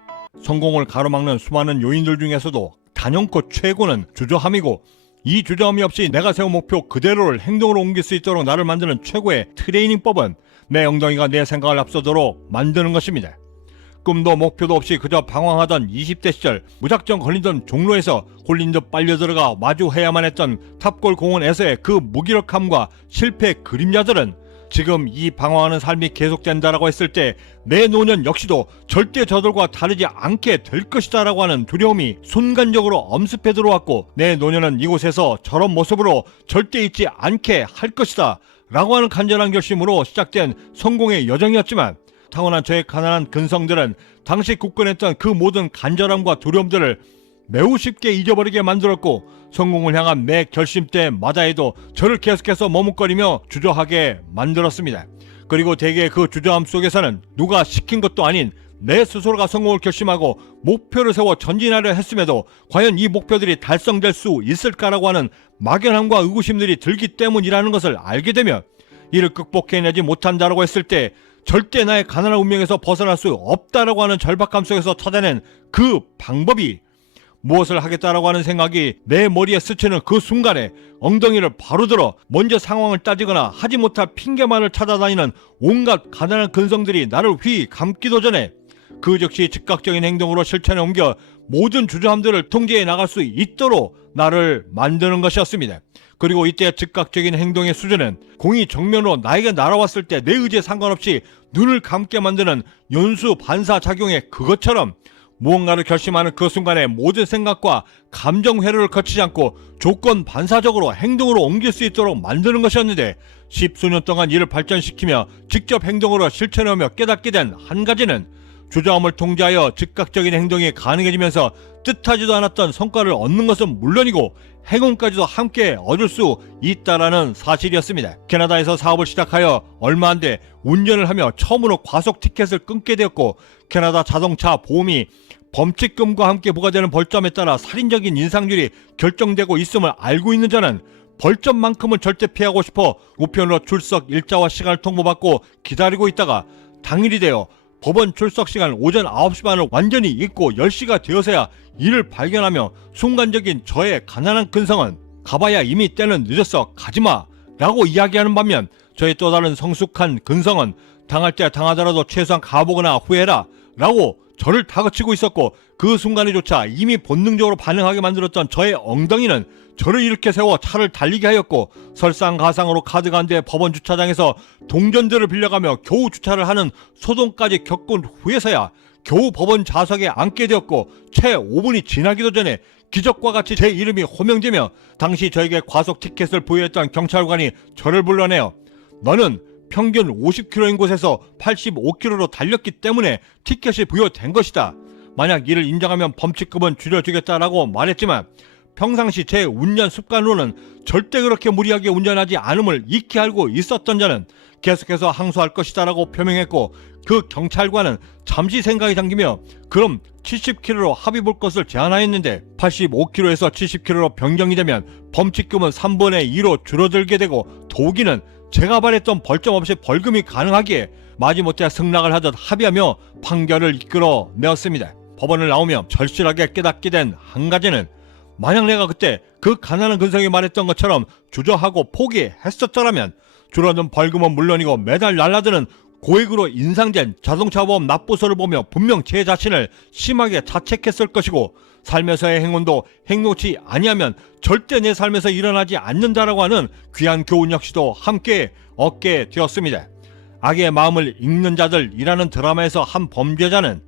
성공을 가로막는 수많은 요인들 중에서도 단연코 최고는 주저함이고, 이 주저함이 없이 내가 세운 목표 그대로를 행동으로 옮길 수 있도록 나를 만드는 최고의 트레이닝법은 내 엉덩이가 내 생각을 앞서도록 만드는 것입니다. 꿈도 목표도 없이 그저 방황하던 20대 시절 무작정 걸리던 종로에서 홀린 듯 빨려 들어가 마주해야만 했던 탑골 공원에서의 그 무기력함과 실패 그림자들은 지금 이 방황하는 삶이 계속된다라고 했을 때 내 노년 역시도 절대 저들과 다르지 않게 될 것이다 라고 하는 두려움이 순간적으로 엄습해 들어왔고, 내 노년은 이곳에서 저런 모습으로 절대 있지 않게 할 것이다 라고 하는 간절한 결심으로 시작된 성공의 여정이었지만, 타고난 저의 가난한 근성들은 당시 굳건했던 그 모든 간절함과 두려움들을 매우 쉽게 잊어버리게 만들었고, 성공을 향한 매 결심때마다에도 저를 계속해서 머뭇거리며 주저하게 만들었습니다. 그리고 대개 그 주저함 속에서는 누가 시킨 것도 아닌 내 스스로가 성공을 결심하고 목표를 세워 전진하려 했음에도 과연 이 목표들이 달성될 수 있을까라고 하는 막연함과 의구심들이 들기 때문이라는 것을 알게 되면, 이를 극복해내지 못한다라고 했을 때 절대 나의 가난한 운명에서 벗어날 수 없다라고 하는 절박함 속에서 찾아낸 그 방법이, 무엇을 하겠다라고 하는 생각이 내 머리에 스치는 그 순간에 엉덩이를 바로 들어 먼저 상황을 따지거나 하지 못할 핑계만을 찾아다니는 온갖 가난한 근성들이 나를 휘 감기도 전에 그 즉시 즉각적인 행동으로 실천에 옮겨 모든 주저함들을 통제해 나갈 수 있도록 나를 만드는 것이었습니다. 그리고 이때 즉각적인 행동의 수준은 공이 정면으로 나에게 날아왔을 때 내 의지에 상관없이 눈을 감게 만드는 연수 반사작용의 그것처럼 무언가를 결심하는 그 순간에 모든 생각과 감정 회로를 거치지 않고 조건 반사적으로 행동으로 옮길 수 있도록 만드는 것이었는데, 십수년 동안 이를 발전시키며 직접 행동으로 실천하며 깨닫게 된 한 가지는 주저함을 통제하여 즉각적인 행동이 가능해지면서 뜻하지도 않았던 성과를 얻는 것은 물론이고 행운까지도 함께 얻을 수 있다라는 사실이었습니다. 캐나다에서 사업을 시작하여 얼마 안 돼 운전을 하며 처음으로 과속 티켓을 끊게 되었고, 캐나다 자동차 보험이 범칙금과 함께 부과되는 벌점에 따라 살인적인 인상률이 결정되고 있음을 알고 있는 저는 벌점만큼은 절대 피하고 싶어 우편으로 출석 일자와 시간을 통보받고 기다리고 있다가 당일이 되어 법원 출석 시간 오전 9시 반을 완전히 잊고 10시가 되어서야 이를 발견하며 순간적인 저의 가난한 근성은 가봐야 이미 때는 늦었어 가지마 라고 이야기하는 반면, 저의 또 다른 성숙한 근성은 당할 때 당하더라도 최소한 가보거나 후회해라 라고 저를 다그치고 있었고, 그 순간에조차 이미 본능적으로 반응하게 만들었던 저의 엉덩이는 저를 이렇게 세워 차를 달리게 하였고, 설상가상으로 카드가 안 돼 법원 주차장에서 동전들을 빌려가며 겨우 주차를 하는 소동까지 겪은 후에서야 겨우 법원 좌석에 앉게 되었고 채 5분이 지나기도 전에 기적과 같이 제 이름이 호명되며 당시 저에게 과속 티켓을 부여했던 경찰관이 저를 불러내어 너는 평균 50km인 곳에서 85km로 달렸기 때문에 티켓이 부여된 것이다. 만약 이를 인정하면 범칙금은 줄여주겠다라고 말했지만 평상시 제 운전 습관으로는 절대 그렇게 무리하게 운전하지 않음을 익히 알고 있었던 저는 계속해서 항소할 것이다라고 표명했고 그 경찰관은 잠시 생각이 잠기며 그럼 70km로 합의 볼 것을 제안하였는데 85km에서 70km로 변경이 되면 범칙금은 3분의 2로 줄어들게 되고 도기는 제가 바랬던 벌점 없이 벌금이 가능하기에 마지못해 승낙을 하듯 합의하며 판결을 이끌어 내었습니다. 법원을 나오며 절실하게 깨닫게 된 한 가지는 만약 내가 그때 그 가난한 근성이 말했던 것처럼 주저하고 포기했었더라면 줄어든 벌금은 물론이고 매달 날라드는 고액으로 인상된 자동차보험 납부서를 보며 분명 제 자신을 심하게 자책했을 것이고 삶에서의 행운도 행복치 아니하면 절대 내 삶에서 일어나지 않는다라고 하는 귀한 교훈 역시도 함께 얻게 되었습니다. 악의 마음을 읽는 자들이라는 드라마에서 한 범죄자는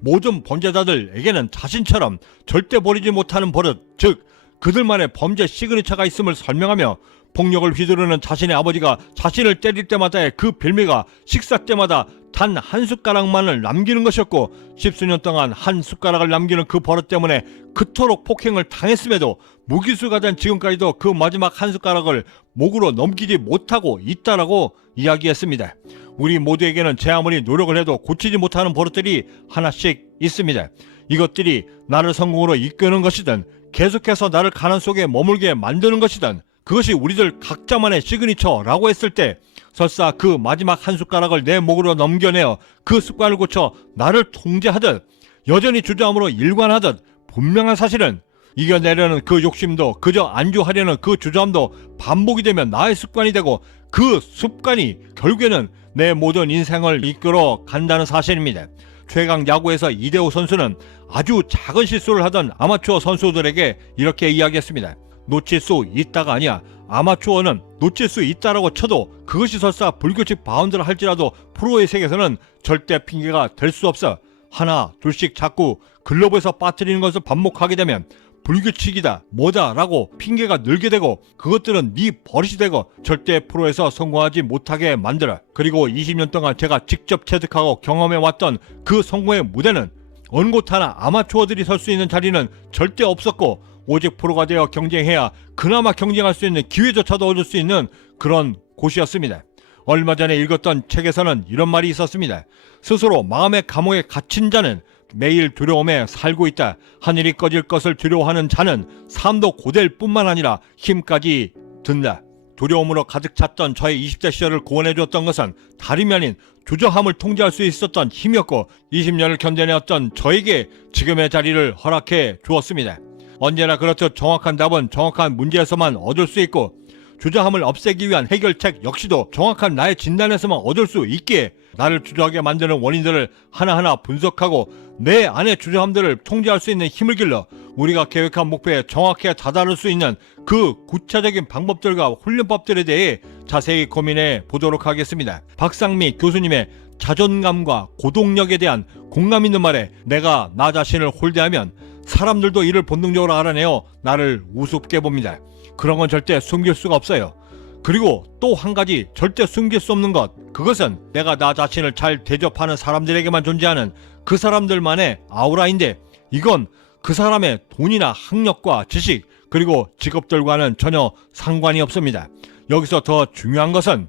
모든 범죄자들에게는 자신처럼 절대 버리지 못하는 버릇, 즉 그들만의 범죄 시그니처가 있음을 설명하며 폭력을 휘두르는 자신의 아버지가 자신을 때릴 때마다의 그 빌미가 식사 때마다 단 한 숟가락만을 남기는 것이었고 10수년 동안 한 숟가락을 남기는 그 버릇 때문에 그토록 폭행을 당했음에도 무기수가 된 지금까지도 그 마지막 한 숟가락을 목으로 넘기지 못하고 있다라고 이야기했습니다. 우리 모두에게는 제 아무리 노력을 해도 고치지 못하는 버릇들이 하나씩 있습니다. 이것들이 나를 성공으로 이끄는 것이든 계속해서 나를 가난 속에 머물게 만드는 것이든 그것이 우리들 각자만의 시그니처라고 했을 때 설사 그 마지막 한 숟가락을 내 목으로 넘겨내어 그 습관을 고쳐 나를 통제하듯 여전히 주저함으로 일관하듯 분명한 사실은 이겨내려는 그 욕심도 그저 안주하려는 그 주저함도 반복이 되면 나의 습관이 되고 그 습관이 결국에는 내 모든 인생을 이끌어 간다는 사실입니다. 최강 야구에서 이대호 선수는 아주 작은 실수를 하던 아마추어 선수들에게 이렇게 이야기했습니다. 놓칠 수 있다가 아니야. 아마추어는 놓칠 수 있다라고 쳐도 그것이 설사 불규칙 바운드를 할지라도 프로의 세계에서는 절대 핑계가 될 수 없어. 하나 둘씩 자꾸 글러브에서 빠뜨리는 것을 반복하게 되면 불규칙이다 뭐다 라고 핑계가 늘게 되고 그것들은 네 버릇이 되고 절대 프로에서 성공하지 못하게 만들어. 그리고 20년 동안 제가 직접 체득하고 경험해왔던 그 성공의 무대는 어느 곳 하나 아마추어들이 설 수 있는 자리는 절대 없었고 오직 프로가 되어 경쟁해야 그나마 경쟁할 수 있는 기회조차도 얻을 수 있는 그런 곳이었습니다. 얼마 전에 읽었던 책에서는 이런 말이 있었습니다. 스스로 마음의 감옥에 갇힌 자는 매일 두려움에 살고 있다. 하늘이 꺼질 것을 두려워하는 자는 삶도 고될 뿐만 아니라 힘까지 든다. 두려움으로 가득 찼던 저의 20대 시절을 구원해주었던 것은 다름이 아닌 주저함을 통제할 수 있었던 힘이었고 20년을 견뎌내었던 저에게 지금의 자리를 허락해 주었습니다. 언제나 그렇듯 정확한 답은 정확한 문제에서만 얻을 수 있고 주저함을 없애기 위한 해결책 역시도 정확한 나의 진단에서만 얻을 수 있기에 나를 주저하게 만드는 원인들을 하나하나 분석하고 내 안의 주저함들을 통제할 수 있는 힘을 길러 우리가 계획한 목표에 정확히 다다를 수 있는 그 구체적인 방법들과 훈련법들에 대해 자세히 고민해 보도록 하겠습니다. 박상미 교수님의 자존감과 고동력에 대한 공감 있는 말에 내가 나 자신을 홀대하면 사람들도 이를 본능적으로 알아내어 나를 우습게 봅니다. 그런 건 절대 숨길 수가 없어요. 그리고 또 한 가지 절대 숨길 수 없는 것, 그것은 내가 나 자신을 잘 대접하는 사람들에게만 존재하는 그 사람들만의 아우라인데 이건 그 사람의 돈이나 학력과 지식 그리고 직업들과는 전혀 상관이 없습니다. 여기서 더 중요한 것은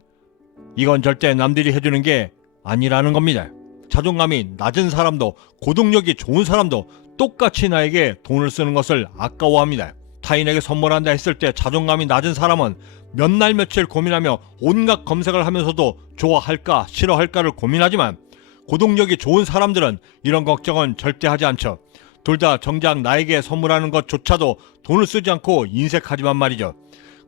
이건 절대 남들이 해주는 게 아니라는 겁니다. 자존감이 낮은 사람도 고동력이 좋은 사람도 똑같이 나에게 돈을 쓰는 것을 아까워합니다. 타인에게 선물한다 했을 때 자존감이 낮은 사람은 몇 날 며칠 고민하며 온갖 검색을 하면서도 좋아할까 싫어할까를 고민하지만 고동력이 좋은 사람들은 이런 걱정은 절대 하지 않죠. 둘 다 정작 나에게 선물하는 것조차도 돈을 쓰지 않고 인색하지만 말이죠.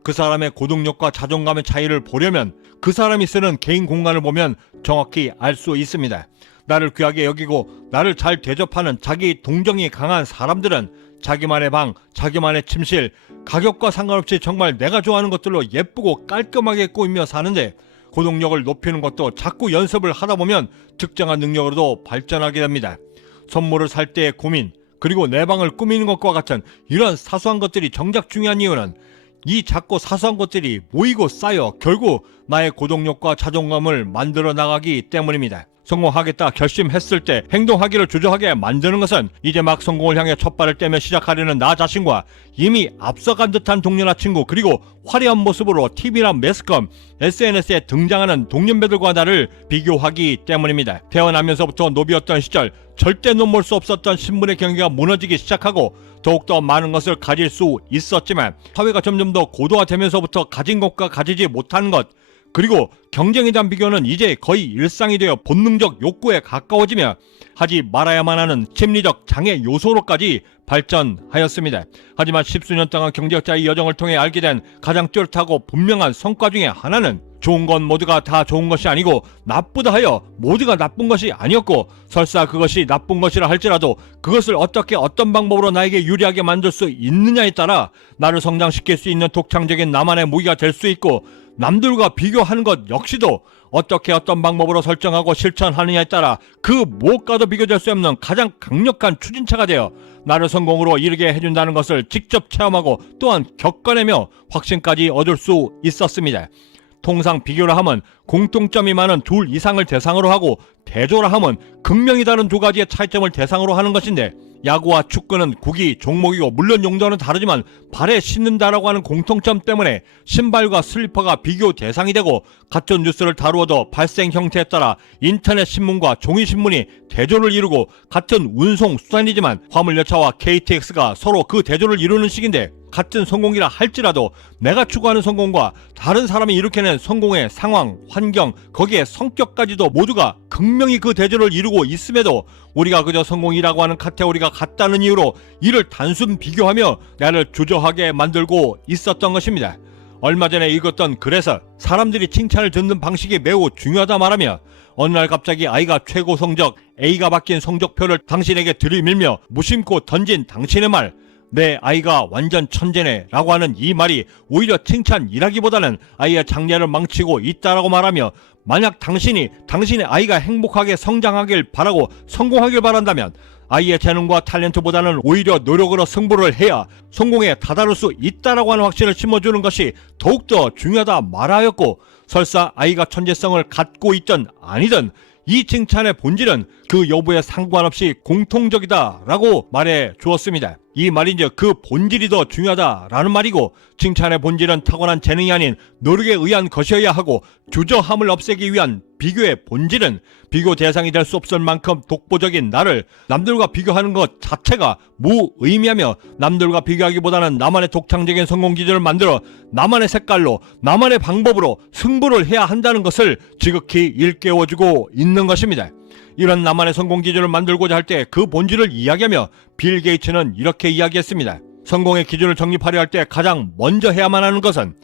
그 사람의 고동력과 자존감의 차이를 보려면 그 사람이 쓰는 개인 공간을 보면 정확히 알 수 있습니다. 나를 귀하게 여기고 나를 잘 대접하는 자기 동정이 강한 사람들은 자기만의 방, 자기만의 침실, 가격과 상관없이 정말 내가 좋아하는 것들로 예쁘고 깔끔하게 꾸미며 사는데 고동력을 높이는 것도 자꾸 연습을 하다 보면 특정한 능력으로도 발전하게 됩니다. 선물을 살 때의 고민, 그리고 내 방을 꾸미는 것과 같은 이런 사소한 것들이 정작 중요한 이유는 이 작고 사소한 것들이 모이고 쌓여 결국 나의 고동력과 자존감을 만들어 나가기 때문입니다. 성공하겠다 결심했을 때 행동하기를 주저하게 만드는 것은 이제 막 성공을 향해 첫발을 떼며 시작하려는 나 자신과 이미 앞서간 듯한 동료나 친구, 그리고 화려한 모습으로 TV나 매스컴, SNS에 등장하는 동년배들과 나를 비교하기 때문입니다. 태어나면서부터 노비였던 시절 절대 넘볼 수 없었던 신분의 경계가 무너지기 시작하고 더욱더 많은 것을 가질 수 있었지만 사회가 점점 더 고도화되면서부터 가진 것과 가지지 못하는 것, 그리고 경쟁에 대한 비교는 이제 거의 일상이 되어 본능적 욕구에 가까워지며 하지 말아야만 하는 심리적 장애 요소로까지 발전하였습니다. 하지만 십수년 동안 경제학자의 여정을 통해 알게 된 가장 뚜렷하고 분명한 성과 중에 하나는 좋은 건 모두가 다 좋은 것이 아니고 나쁘다 하여 모두가 나쁜 것이 아니었고, 설사 그것이 나쁜 것이라 할지라도 그것을 어떻게 어떤 방법으로 나에게 유리하게 만들 수 있느냐에 따라 나를 성장시킬 수 있는 독창적인 나만의 무기가 될 수 있고, 남들과 비교하는 것 역시도 어떻게 어떤 방법으로 설정하고 실천하느냐에 따라 그 무엇과도 비교될 수 없는 가장 강력한 추진차가 되어 나를 성공으로 이르게 해준다는 것을 직접 체험하고 또한 겪어내며 확신까지 얻을 수 있었습니다. 통상 비교라 하면 공통점이 많은 둘 이상을 대상으로 하고, 대조라 하면 극명히 다른 두 가지의 차이점을 대상으로 하는 것인데, 야구와 축구는 국이 종목이고 물론 용도는 다르지만 발에 신는다라고 하는 공통점 때문에 신발과 슬리퍼가 비교 대상이 되고, 같은 뉴스를 다루어도 발생 형태에 따라 인터넷 신문과 종이 신문이 대조를 이루고, 같은 운송 수단이지만 화물열차와 KTX가 서로 그 대조를 이루는 식인데, 같은 성공이라 할지라도 내가 추구하는 성공과 다른 사람이 일으켜낸 성공의 상황, 환경, 거기에 성격까지도 모두가 극명히 그 대조를 이루고 있음에도 우리가 그저 성공이라고 하는 카테고리가 같다는 이유로 이를 단순 비교하며 나를 주저하게 만들고 있었던 것입니다. 얼마 전에 읽었던 글에서 사람들이 칭찬을 듣는 방식이 매우 중요하다 말하며, 어느 날 갑자기 아이가 최고 성적 A가 바뀐 성적표를 당신에게 들이밀며 무심코 던진 당신의 말, 내 아이가 완전 천재네 라고 하는 이 말이 오히려 칭찬이라기보다는 아이의 장래를 망치고 있다라고 말하며, 만약 당신의 아이가 행복하게 성장하길 바라고 성공하길 바란다면 아이의 재능과 탤런트보다는 오히려 노력으로 승부를 해야 성공에 다다를 수 있다라고 하는 확신을 심어주는 것이 더욱더 중요하다 말하였고, 설사 아이가 천재성을 갖고 있든 아니든 이 칭찬의 본질은 그 여부에 상관없이 공통적이다 라고 말해 주었습니다. 이 말인즉 그 본질이 더 중요하다라는 말이고, 칭찬의 본질은 타고난 재능이 아닌 노력에 의한 것이어야 하고, 주저함을 없애기 위한 비교의 본질은 비교 대상이 될 수 없을 만큼 독보적인 나를 남들과 비교하는 것 자체가 무의미하며, 남들과 비교하기보다는 나만의 독창적인 성공 기준을 만들어 나만의 색깔로 나만의 방법으로 승부를 해야 한다는 것을 지극히 일깨워주고 있는 것입니다. 이런 나만의 성공 기준을 만들고자 할 때 그 본질을 이야기하며 빌 게이츠는 이렇게 이야기했습니다. 성공의 기준을 정립하려 할 때 가장 먼저 해야만 하는 것은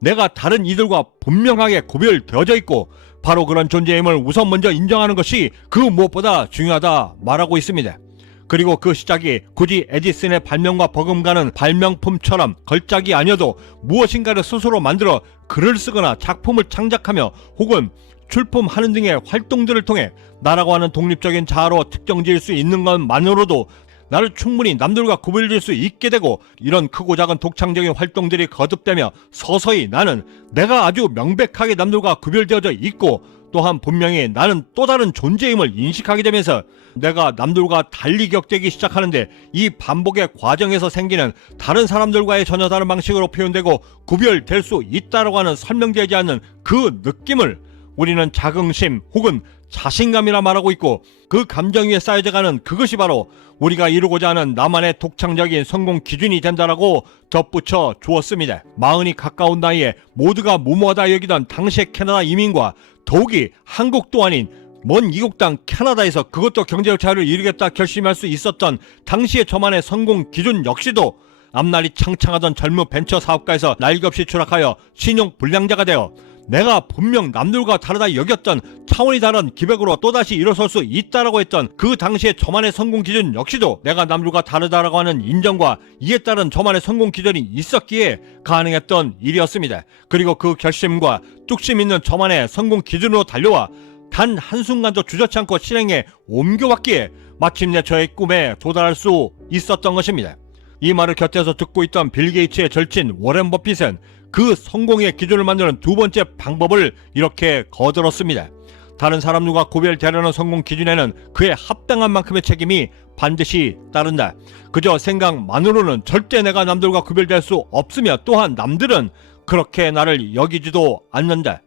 내가 다른 이들과 분명하게 구별되어져 있고, 바로 그런 존재임을 우선 먼저 인정하는 것이 그 무엇보다 중요하다 말하고 있습니다. 그리고 그 시작이 굳이 에디슨의 발명과 버금가는 발명품처럼 걸작이 아니어도 무엇인가를 스스로 만들어 글을 쓰거나 작품을 창작하며 혹은 출품하는 등의 활동들을 통해 나라고 하는 독립적인 자아로 특정지을 수 있는 것만으로도 나를 충분히 남들과 구별질 수 있게 되고, 이런 크고 작은 독창적인 활동들이 거듭되며 서서히 나는 내가 아주 명백하게 남들과 구별되어져 있고, 또한 분명히 나는 또 다른 존재임을 인식하게 되면서 내가 남들과 달리 격되기 시작하는데, 이 반복의 과정에서 생기는 다른 사람들과의 전혀 다른 방식으로 표현되고 구별될 수 있다고 하는 설명되지 않는 그 느낌을 우리는 자긍심 혹은 자신감이라 말하고 있고, 그 감정 위에 쌓여져가는 그것이 바로 우리가 이루고자 하는 나만의 독창적인 성공 기준이 된다라고 덧붙여 주었습니다. 40이 가까운 나이에 모두가 무모하다 여기던 당시의 캐나다 이민과 더욱이 한국도 아닌 먼 이국 땅 캐나다에서 그것도 경제적 자유를 이루겠다 결심할 수 있었던 당시의 저만의 성공 기준 역시도 앞날이 창창하던 젊은 벤처 사업가에서 날개없이 추락하여 신용 불량자가 되어 내가 분명 남들과 다르다 여겼던 차원이 다른 기백으로 또다시 일어설 수 있다라고 했던 그 당시의 저만의 성공 기준 역시도 내가 남들과 다르다라고 하는 인정과 이에 따른 저만의 성공 기준이 있었기에 가능했던 일이었습니다. 그리고 그 결심과 뚝심 있는 저만의 성공 기준으로 달려와 단 한순간도 주저치 않고 실행에 옮겨왔기에 마침내 저의 꿈에 도달할 수 있었던 것입니다. 이 말을 곁에서 듣고 있던 빌 게이츠의 절친 워렌 버핏은 그 성공의 기준을 만드는 두 번째 방법을 이렇게 거들었습니다. 다른 사람들과 구별되려는 성공 기준에는 그에 합당한 만큼의 책임이 반드시 따른다. 그저 생각만으로는 절대 내가 남들과 구별될 수 없으며 또한 남들은 그렇게 나를 여기지도 않는다.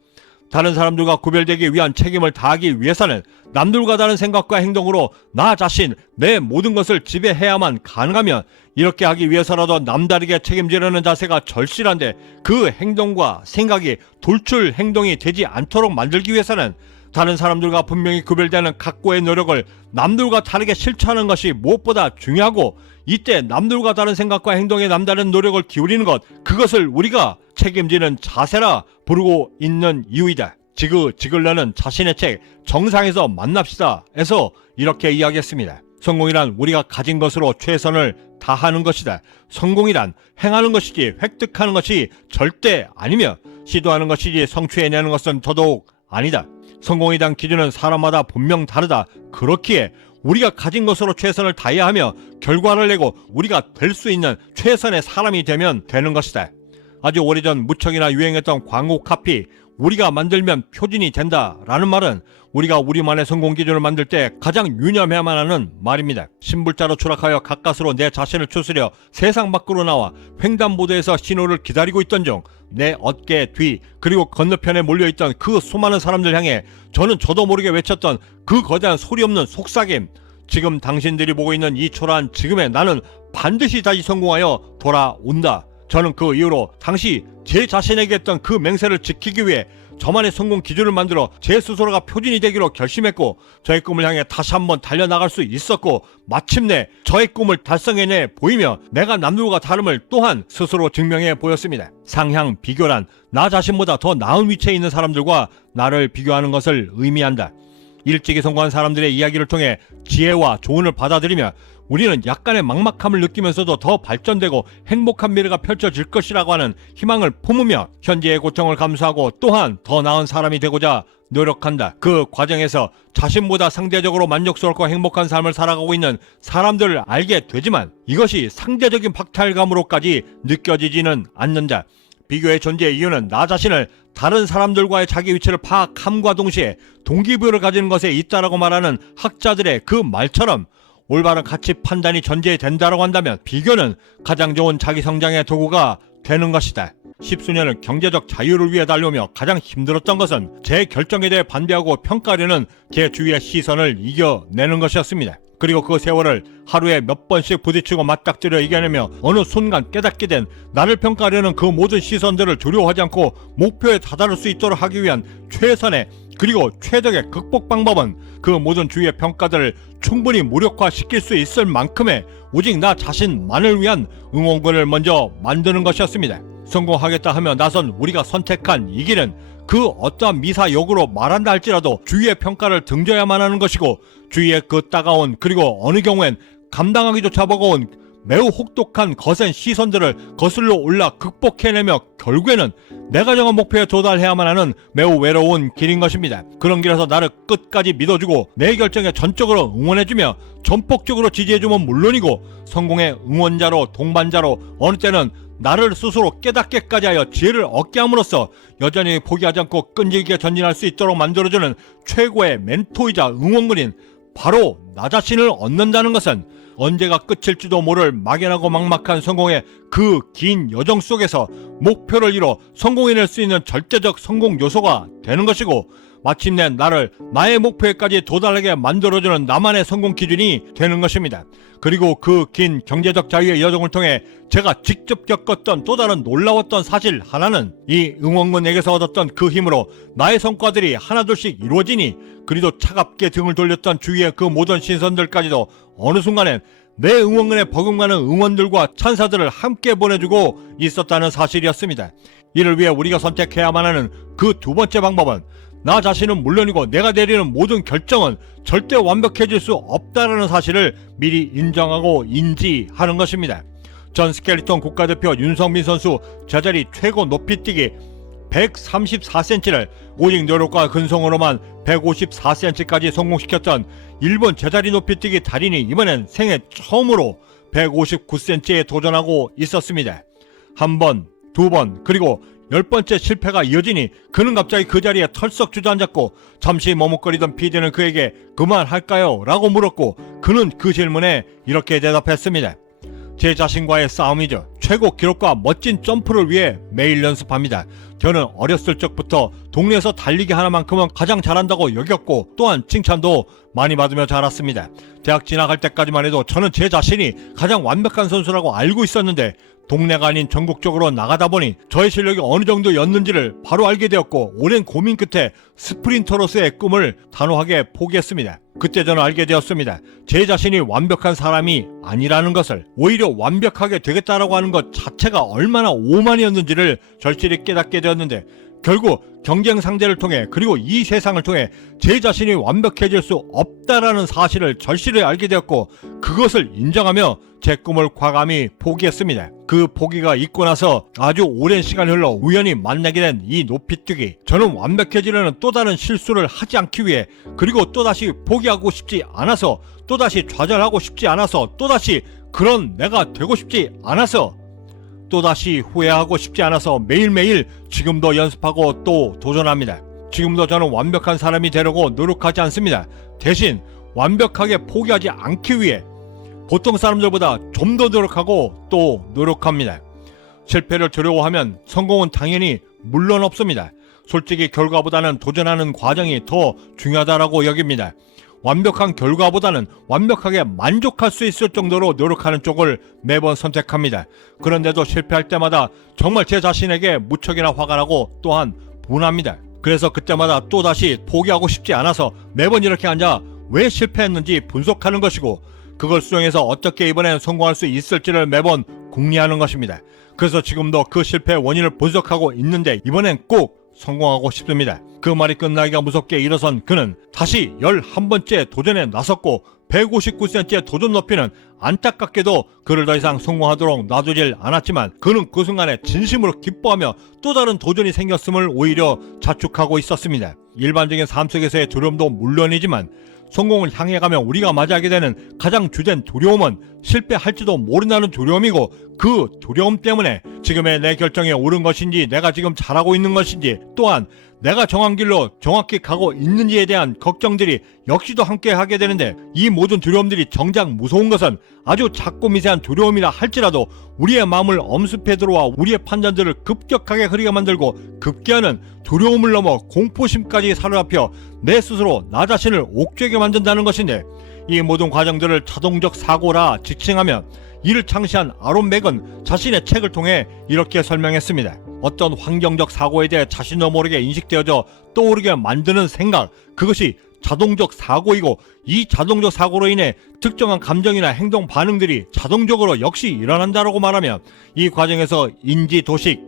다른 사람들과 구별되기 위한 책임을 다하기 위해서는 남들과 다른 생각과 행동으로 나 자신, 내 모든 것을 지배해야만 가능하며 이렇게 하기 위해서라도 남다르게 책임지려는 자세가 절실한데 그 행동과 생각이 돌출 행동이 되지 않도록 만들기 위해서는 다른 사람들과 분명히 구별되는 각고의 노력을 남들과 다르게 실천하는 것이 무엇보다 중요하고 이때 남들과 다른 생각과 행동에 남다른 노력을 기울이는 것, 그것을 우리가 책임지는 자세라 부르고 있는 이유이다. 지글러는 자신의 책 정상에서 만납시다 에서 이렇게 이야기했습니다. 성공이란 우리가 가진 것으로 최선을 다하는 것이다. 성공이란 행하는 것이지 획득하는 것이 절대 아니며 시도하는 것이지 성취해내는 것은 더더욱 아니다. 성공에 대한 기준은 사람마다 분명 다르다. 그렇기에 우리가 가진 것으로 최선을 다해야 하며 결과를 내고 우리가 될 수 있는 최선의 사람이 되면 되는 것이다. 아주 오래전 무척이나 유행했던 광고 카피, 우리가 만들면 표준이 된다 라는 말은 우리가 우리만의 성공 기준을 만들 때 가장 유념해야만 하는 말입니다. 신불자로 추락하여 가까스로 내 자신을 추스려 세상 밖으로 나와 횡단보도에서 신호를 기다리고 있던 중 내 어깨 뒤 그리고 건너편에 몰려있던 그 수많은 사람들 향해 저는 저도 모르게 외쳤던 그 거대한 소리 없는 속삭임, 지금 당신들이 보고 있는 이 초라한 지금의 나는 반드시 다시 성공하여 돌아온다. 저는 그 이후로 당시 제 자신에게 했던 그 맹세를 지키기 위해 저만의 성공 기준을 만들어 제 스스로가 표준이 되기로 결심했고 저의 꿈을 향해 다시 한번 달려나갈 수 있었고 마침내 저의 꿈을 달성해내 보이며 내가 남들과 다름을 또한 스스로 증명해 보였습니다. 상향 비교란 나 자신보다 더 나은 위치에 있는 사람들과 나를 비교하는 것을 의미한다. 일찍이 성공한 사람들의 이야기를 통해 지혜와 조언을 받아들이며 우리는 약간의 막막함을 느끼면서도 더 발전되고 행복한 미래가 펼쳐질 것이라고 하는 희망을 품으며 현재의 고통을 감수하고 또한 더 나은 사람이 되고자 노력한다. 그 과정에서 자신보다 상대적으로 만족스럽고 행복한 삶을 살아가고 있는 사람들을 알게 되지만 이것이 상대적인 박탈감으로까지 느껴지지는 않는다. 비교의 존재의 이유는 나 자신을 다른 사람들과의 자기 위치를 파악함과 동시에 동기부여를 가지는 것에 있다라고 말하는 학자들의 그 말처럼 올바른 가치 판단이 전제된다라고 한다면 비교는 가장 좋은 자기 성장의 도구가 되는 것이다. 십수년을 경제적 자유를 위해 달려오며 가장 힘들었던 것은 제 결정에 대해 반대하고 평가하려는 제 주위의 시선을 이겨내는 것이었습니다. 그리고 그 세월을 하루에 몇 번씩 부딪히고 맞닥뜨려 이겨내며 어느 순간 깨닫게 된 나를 평가하려는 그 모든 시선들을 두려워하지 않고 목표에 다다를 수 있도록 하기 위한 최선의 그리고 최적의 극복 방법은 그 모든 주위의 평가들을 충분히 무력화시킬 수 있을 만큼의 오직 나 자신만을 위한 응원군을 먼저 만드는 것이었습니다. 성공하겠다 하며 나선 우리가 선택한 이 길은 그 어떠한 미사역으로 말한다 할지라도 주위의 평가를 등져야만 하는 것이고 주위의 그 따가운 그리고 어느 경우엔 감당하기조차 버거운 매우 혹독한 거센 시선들을 거슬러 올라 극복해내며 결국에는 내가 정한 목표에 도달해야만 하는 매우 외로운 길인 것입니다. 그런 길에서 나를 끝까지 믿어주고 내 결정에 전적으로 응원해주며 전폭적으로 지지해주면 물론이고 성공의 응원자로 동반자로 어느 때는 나를 스스로 깨닫게까지 하여 지혜를 얻게 함으로써 여전히 포기하지 않고 끈질기게 전진할 수 있도록 만들어주는 최고의 멘토이자 응원군인 바로 나 자신을 얻는다는 것은 언제가 끝일지도 모를 막연하고 막막한 성공의 그 긴 여정 속에서 목표를 이뤄 성공해낼 수 있는 절대적 성공 요소가 되는 것이고 마침내 나를 나의 목표에까지 도달하게 만들어주는 나만의 성공 기준이 되는 것입니다. 그리고 그 긴 경제적 자유의 여정을 통해 제가 직접 겪었던 또 다른 놀라웠던 사실 하나는 이 응원군에게서 얻었던 그 힘으로 나의 성과들이 하나둘씩 이루어지니 그리도 차갑게 등을 돌렸던 주위의 그 모든 신선들까지도 어느 순간엔 내 응원군에 버금가는 응원들과 찬사들을 함께 보내주고 있었다는 사실이었습니다. 이를 위해 우리가 선택해야만 하는 그 두 번째 방법은 나 자신은 물론이고 내가 내리는 모든 결정은 절대 완벽해질 수 없다는 사실을 미리 인정하고 인지하는 것입니다. 전 스켈리톤 국가대표 윤성민 선수 제자리 최고 높이뛰기 134cm를 오직 노력과 근성으로만 154cm까지 성공시켰던 일본 제자리 높이뛰기 달인이 이번엔 생애 처음으로 159cm에 도전하고 있었습니다. 한 번, 두 번, 그리고 10번째 실패가 이어지니 그는 갑자기 그 자리에 털썩 주저앉았고 잠시 머뭇거리던 PD는 그에게 그만할까요? 라고 물었고 그는 그 질문에 이렇게 대답했습니다. 제 자신과의 싸움이죠. 최고 기록과 멋진 점프를 위해 매일 연습합니다. 저는 어렸을 적부터 동네에서 달리기 하나만큼은 가장 잘한다고 여겼고 또한 칭찬도 많이 받으며 자랐습니다. 대학 진학할 때까지만 해도 저는 제 자신이 가장 완벽한 선수라고 알고 있었는데 동네가 아닌 전국적으로 나가다 보니 저의 실력이 어느 정도였는지를 바로 알게 되었고 오랜 고민 끝에 스프린터로서의 꿈을 단호하게 포기했습니다. 그때 저는 알게 되었습니다. 제 자신이 완벽한 사람이 아니라는 것을, 오히려 완벽하게 되겠다라고 하는 것 자체가 얼마나 오만이었는지를 절실히 깨닫게 되었는데 결국 경쟁 상대를 통해 그리고 이 세상을 통해 제 자신이 완벽해질 수 없다라는 사실을 절실히 알게 되었고 그것을 인정하며 제 꿈을 과감히 포기했습니다. 그 포기가 있고 나서 아주 오랜 시간이 흘러 우연히 만나게 된 이 높이뛰기. 저는 완벽해지려는 또 다른 실수를 하지 않기 위해 그리고 또다시 포기하고 싶지 않아서 또다시 좌절하고 싶지 않아서 또다시 그런 내가 되고 싶지 않아서 또다시 후회하고 싶지 않아서 매일매일 지금도 연습하고 또 도전합니다. 지금도 저는 완벽한 사람이 되려고 노력하지 않습니다. 대신 완벽하게 포기하지 않기 위해 보통 사람들보다 좀 더 노력하고 또 노력합니다. 실패를 두려워하면 성공은 당연히 물론 없습니다. 솔직히 결과보다는 도전하는 과정이 더 중요하다고 여깁니다. 완벽한 결과보다는 완벽하게 만족할 수 있을 정도로 노력하는 쪽을 매번 선택합니다. 그런데도 실패할 때마다 정말 제 자신에게 무척이나 화가 나고 또한 분합니다. 그래서 그때마다 또다시 포기하고 싶지 않아서 매번 이렇게 앉아 왜 실패했는지 분석하는 것이고 그걸 수정해서 어떻게 이번엔 성공할 수 있을지를 매번 궁리하는 것입니다. 그래서 지금도 그 실패의 원인을 분석하고 있는데 이번엔 꼭 성공하고 싶습니다. 그 말이 끝나기가 무섭게 일어선 그는 다시 11번째 도전에 나섰고 159cm의 도전 높이는 안타깝게도 그를 더 이상 성공하도록 놔두질 않았지만 그는 그 순간에 진심으로 기뻐하며 또 다른 도전이 생겼음을 오히려 자축하고 있었습니다. 일반적인 삶 속에서의 두려움도 물론이지만 성공을 향해 가면 우리가 맞이하게 되는 가장 주된 두려움은 실패할지도 모른다는 두려움이고 그 두려움 때문에 지금의 내 결정이 옳은 것인지 내가 지금 잘하고 있는 것인지 또한 내가 정한 길로 정확히 가고 있는지에 대한 걱정들이 역시도 함께 하게 되는데 이 모든 두려움들이 정작 무서운 것은 아주 작고 미세한 두려움이라 할지라도 우리의 마음을 엄습해 들어와 우리의 판단들을 급격하게 흐리게 만들고 급기야는 두려움을 넘어 공포심까지 사로잡혀 내 스스로 나 자신을 옥죄게 만든다는 것인데 이 모든 과정들을 자동적 사고라 지칭하며 이를 창시한 아론 맥은 자신의 책을 통해 이렇게 설명했습니다. 어떤 환경적 사고에 대해 자신도 모르게 인식되어져 떠오르게 만드는 생각, 그것이 자동적 사고이고 이 자동적 사고로 인해 특정한 감정이나 행동 반응들이 자동적으로 역시 일어난다고 말하며 이 과정에서 인지 도식,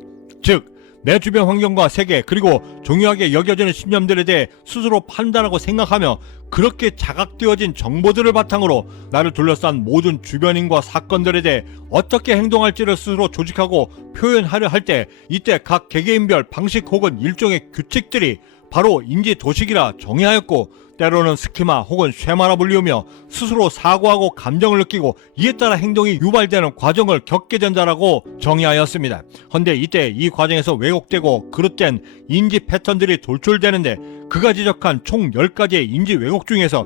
즉 내 주변 환경과 세계 그리고 중요하게 여겨지는 신념들에 대해 스스로 판단하고 생각하며 그렇게 자각되어진 정보들을 바탕으로 나를 둘러싼 모든 주변인과 사건들에 대해 어떻게 행동할지를 스스로 조직하고 표현하려 할 때 이때 각 개개인별 방식 혹은 일종의 규칙들이 바로 인지도식이라 정의하였고 때로는 스키마 혹은 쉐마라 불리우며 스스로 사고하고 감정을 느끼고 이에 따라 행동이 유발되는 과정을 겪게 된다라고 정의하였습니다. 헌데 이때 이 과정에서 왜곡되고 그릇된 인지 패턴들이 돌출되는데 그가 지적한 총 10가지의 인지 왜곡 중에서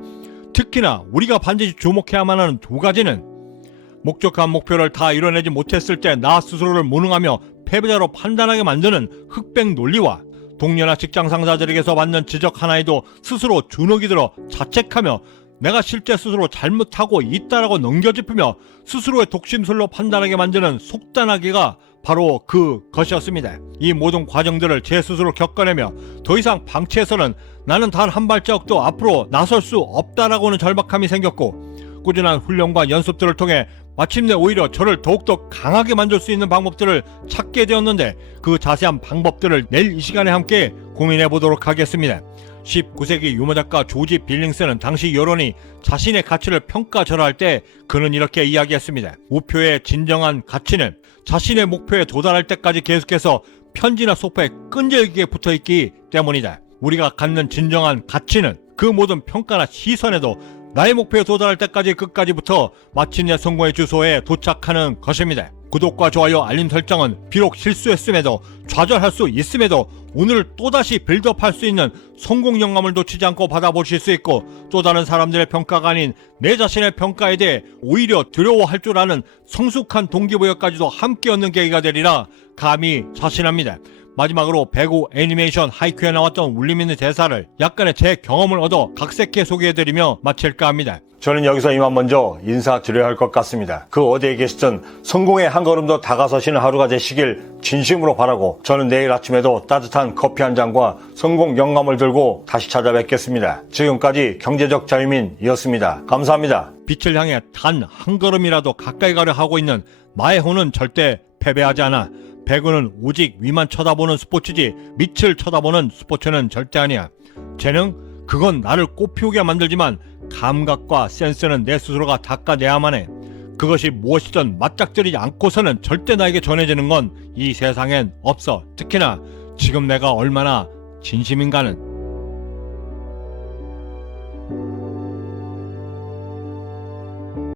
특히나 우리가 반드시 주목해야만 하는 두 가지는 목적한 목표를 다 이뤄내지 못했을 때 나 스스로를 무능하며 패배자로 판단하게 만드는 흑백 논리와 동료나 직장 상사들에게서 받는 지적 하나에도 스스로 주눅이 들어 자책하며 내가 실제 스스로 잘못하고 있다라고 넘겨짚으며 스스로의 독심술로 판단하게 만드는 속단하기가 바로 그것이었습니다. 이 모든 과정들을 제 스스로 겪어내며 더 이상 방치해서는 나는 단 한 발자국도 앞으로 나설 수 없다라고는 절박함이 생겼고 꾸준한 훈련과 연습들을 통해 마침내 오히려 저를 더욱더 강하게 만들 수 있는 방법들을 찾게 되었는데 그 자세한 방법들을 내일 이 시간에 함께 고민해 보도록 하겠습니다. 19세기 유머작가 조지 빌링스는 당시 여론이 자신의 가치를 평가절하할 때 그는 이렇게 이야기했습니다. 우표의 진정한 가치는 자신의 목표에 도달할 때까지 계속해서 편지나 소파에 끈질기게 붙어있기 때문이다. 우리가 갖는 진정한 가치는 그 모든 평가나 시선에도 나의 목표에 도달할 때까지 끝까지 붙어 마침내 성공의 주소에 도착하는 것입니다. 구독과 좋아요, 알림 설정은 비록 실수했음에도 좌절할 수 있음에도 오늘 또다시 빌드업할 수 있는 성공 영감을 놓치지 않고 받아보실 수 있고 또 다른 사람들의 평가가 아닌 내 자신의 평가에 대해 오히려 두려워할 줄 아는 성숙한 동기부여까지도 함께 얻는 계기가 되리라 감히 자신합니다. 마지막으로 배구 애니메이션 하이큐에 나왔던 울림있는 대사를 약간의 제 경험을 얻어 각색해 소개해드리며 마칠까 합니다. 저는 여기서 이만 먼저 인사드려야 할 것 같습니다. 그 어디에 계시든 성공의 한 걸음 더 다가서시는 하루가 되시길 진심으로 바라고 저는 내일 아침에도 따뜻한 커피 한 잔과 성공 영감을 들고 다시 찾아뵙겠습니다. 지금까지 경제적 자유민이었습니다. 감사합니다. 빛을 향해 단 한 걸음이라도 가까이 가려 하고 있는 나의 혼은 절대 패배하지 않아. 배구는 오직 위만 쳐다보는 스포츠지 밑을 쳐다보는 스포츠는 절대 아니야. 재능? 그건 나를 꽃피우게 만들지만 감각과 센스는 내 스스로가 닦아내야만 해. 그것이 무엇이든 맞닥뜨리지 않고서는 절대 나에게 전해지는 건 이 세상엔 없어. 특히나 지금 내가 얼마나 진심인가는.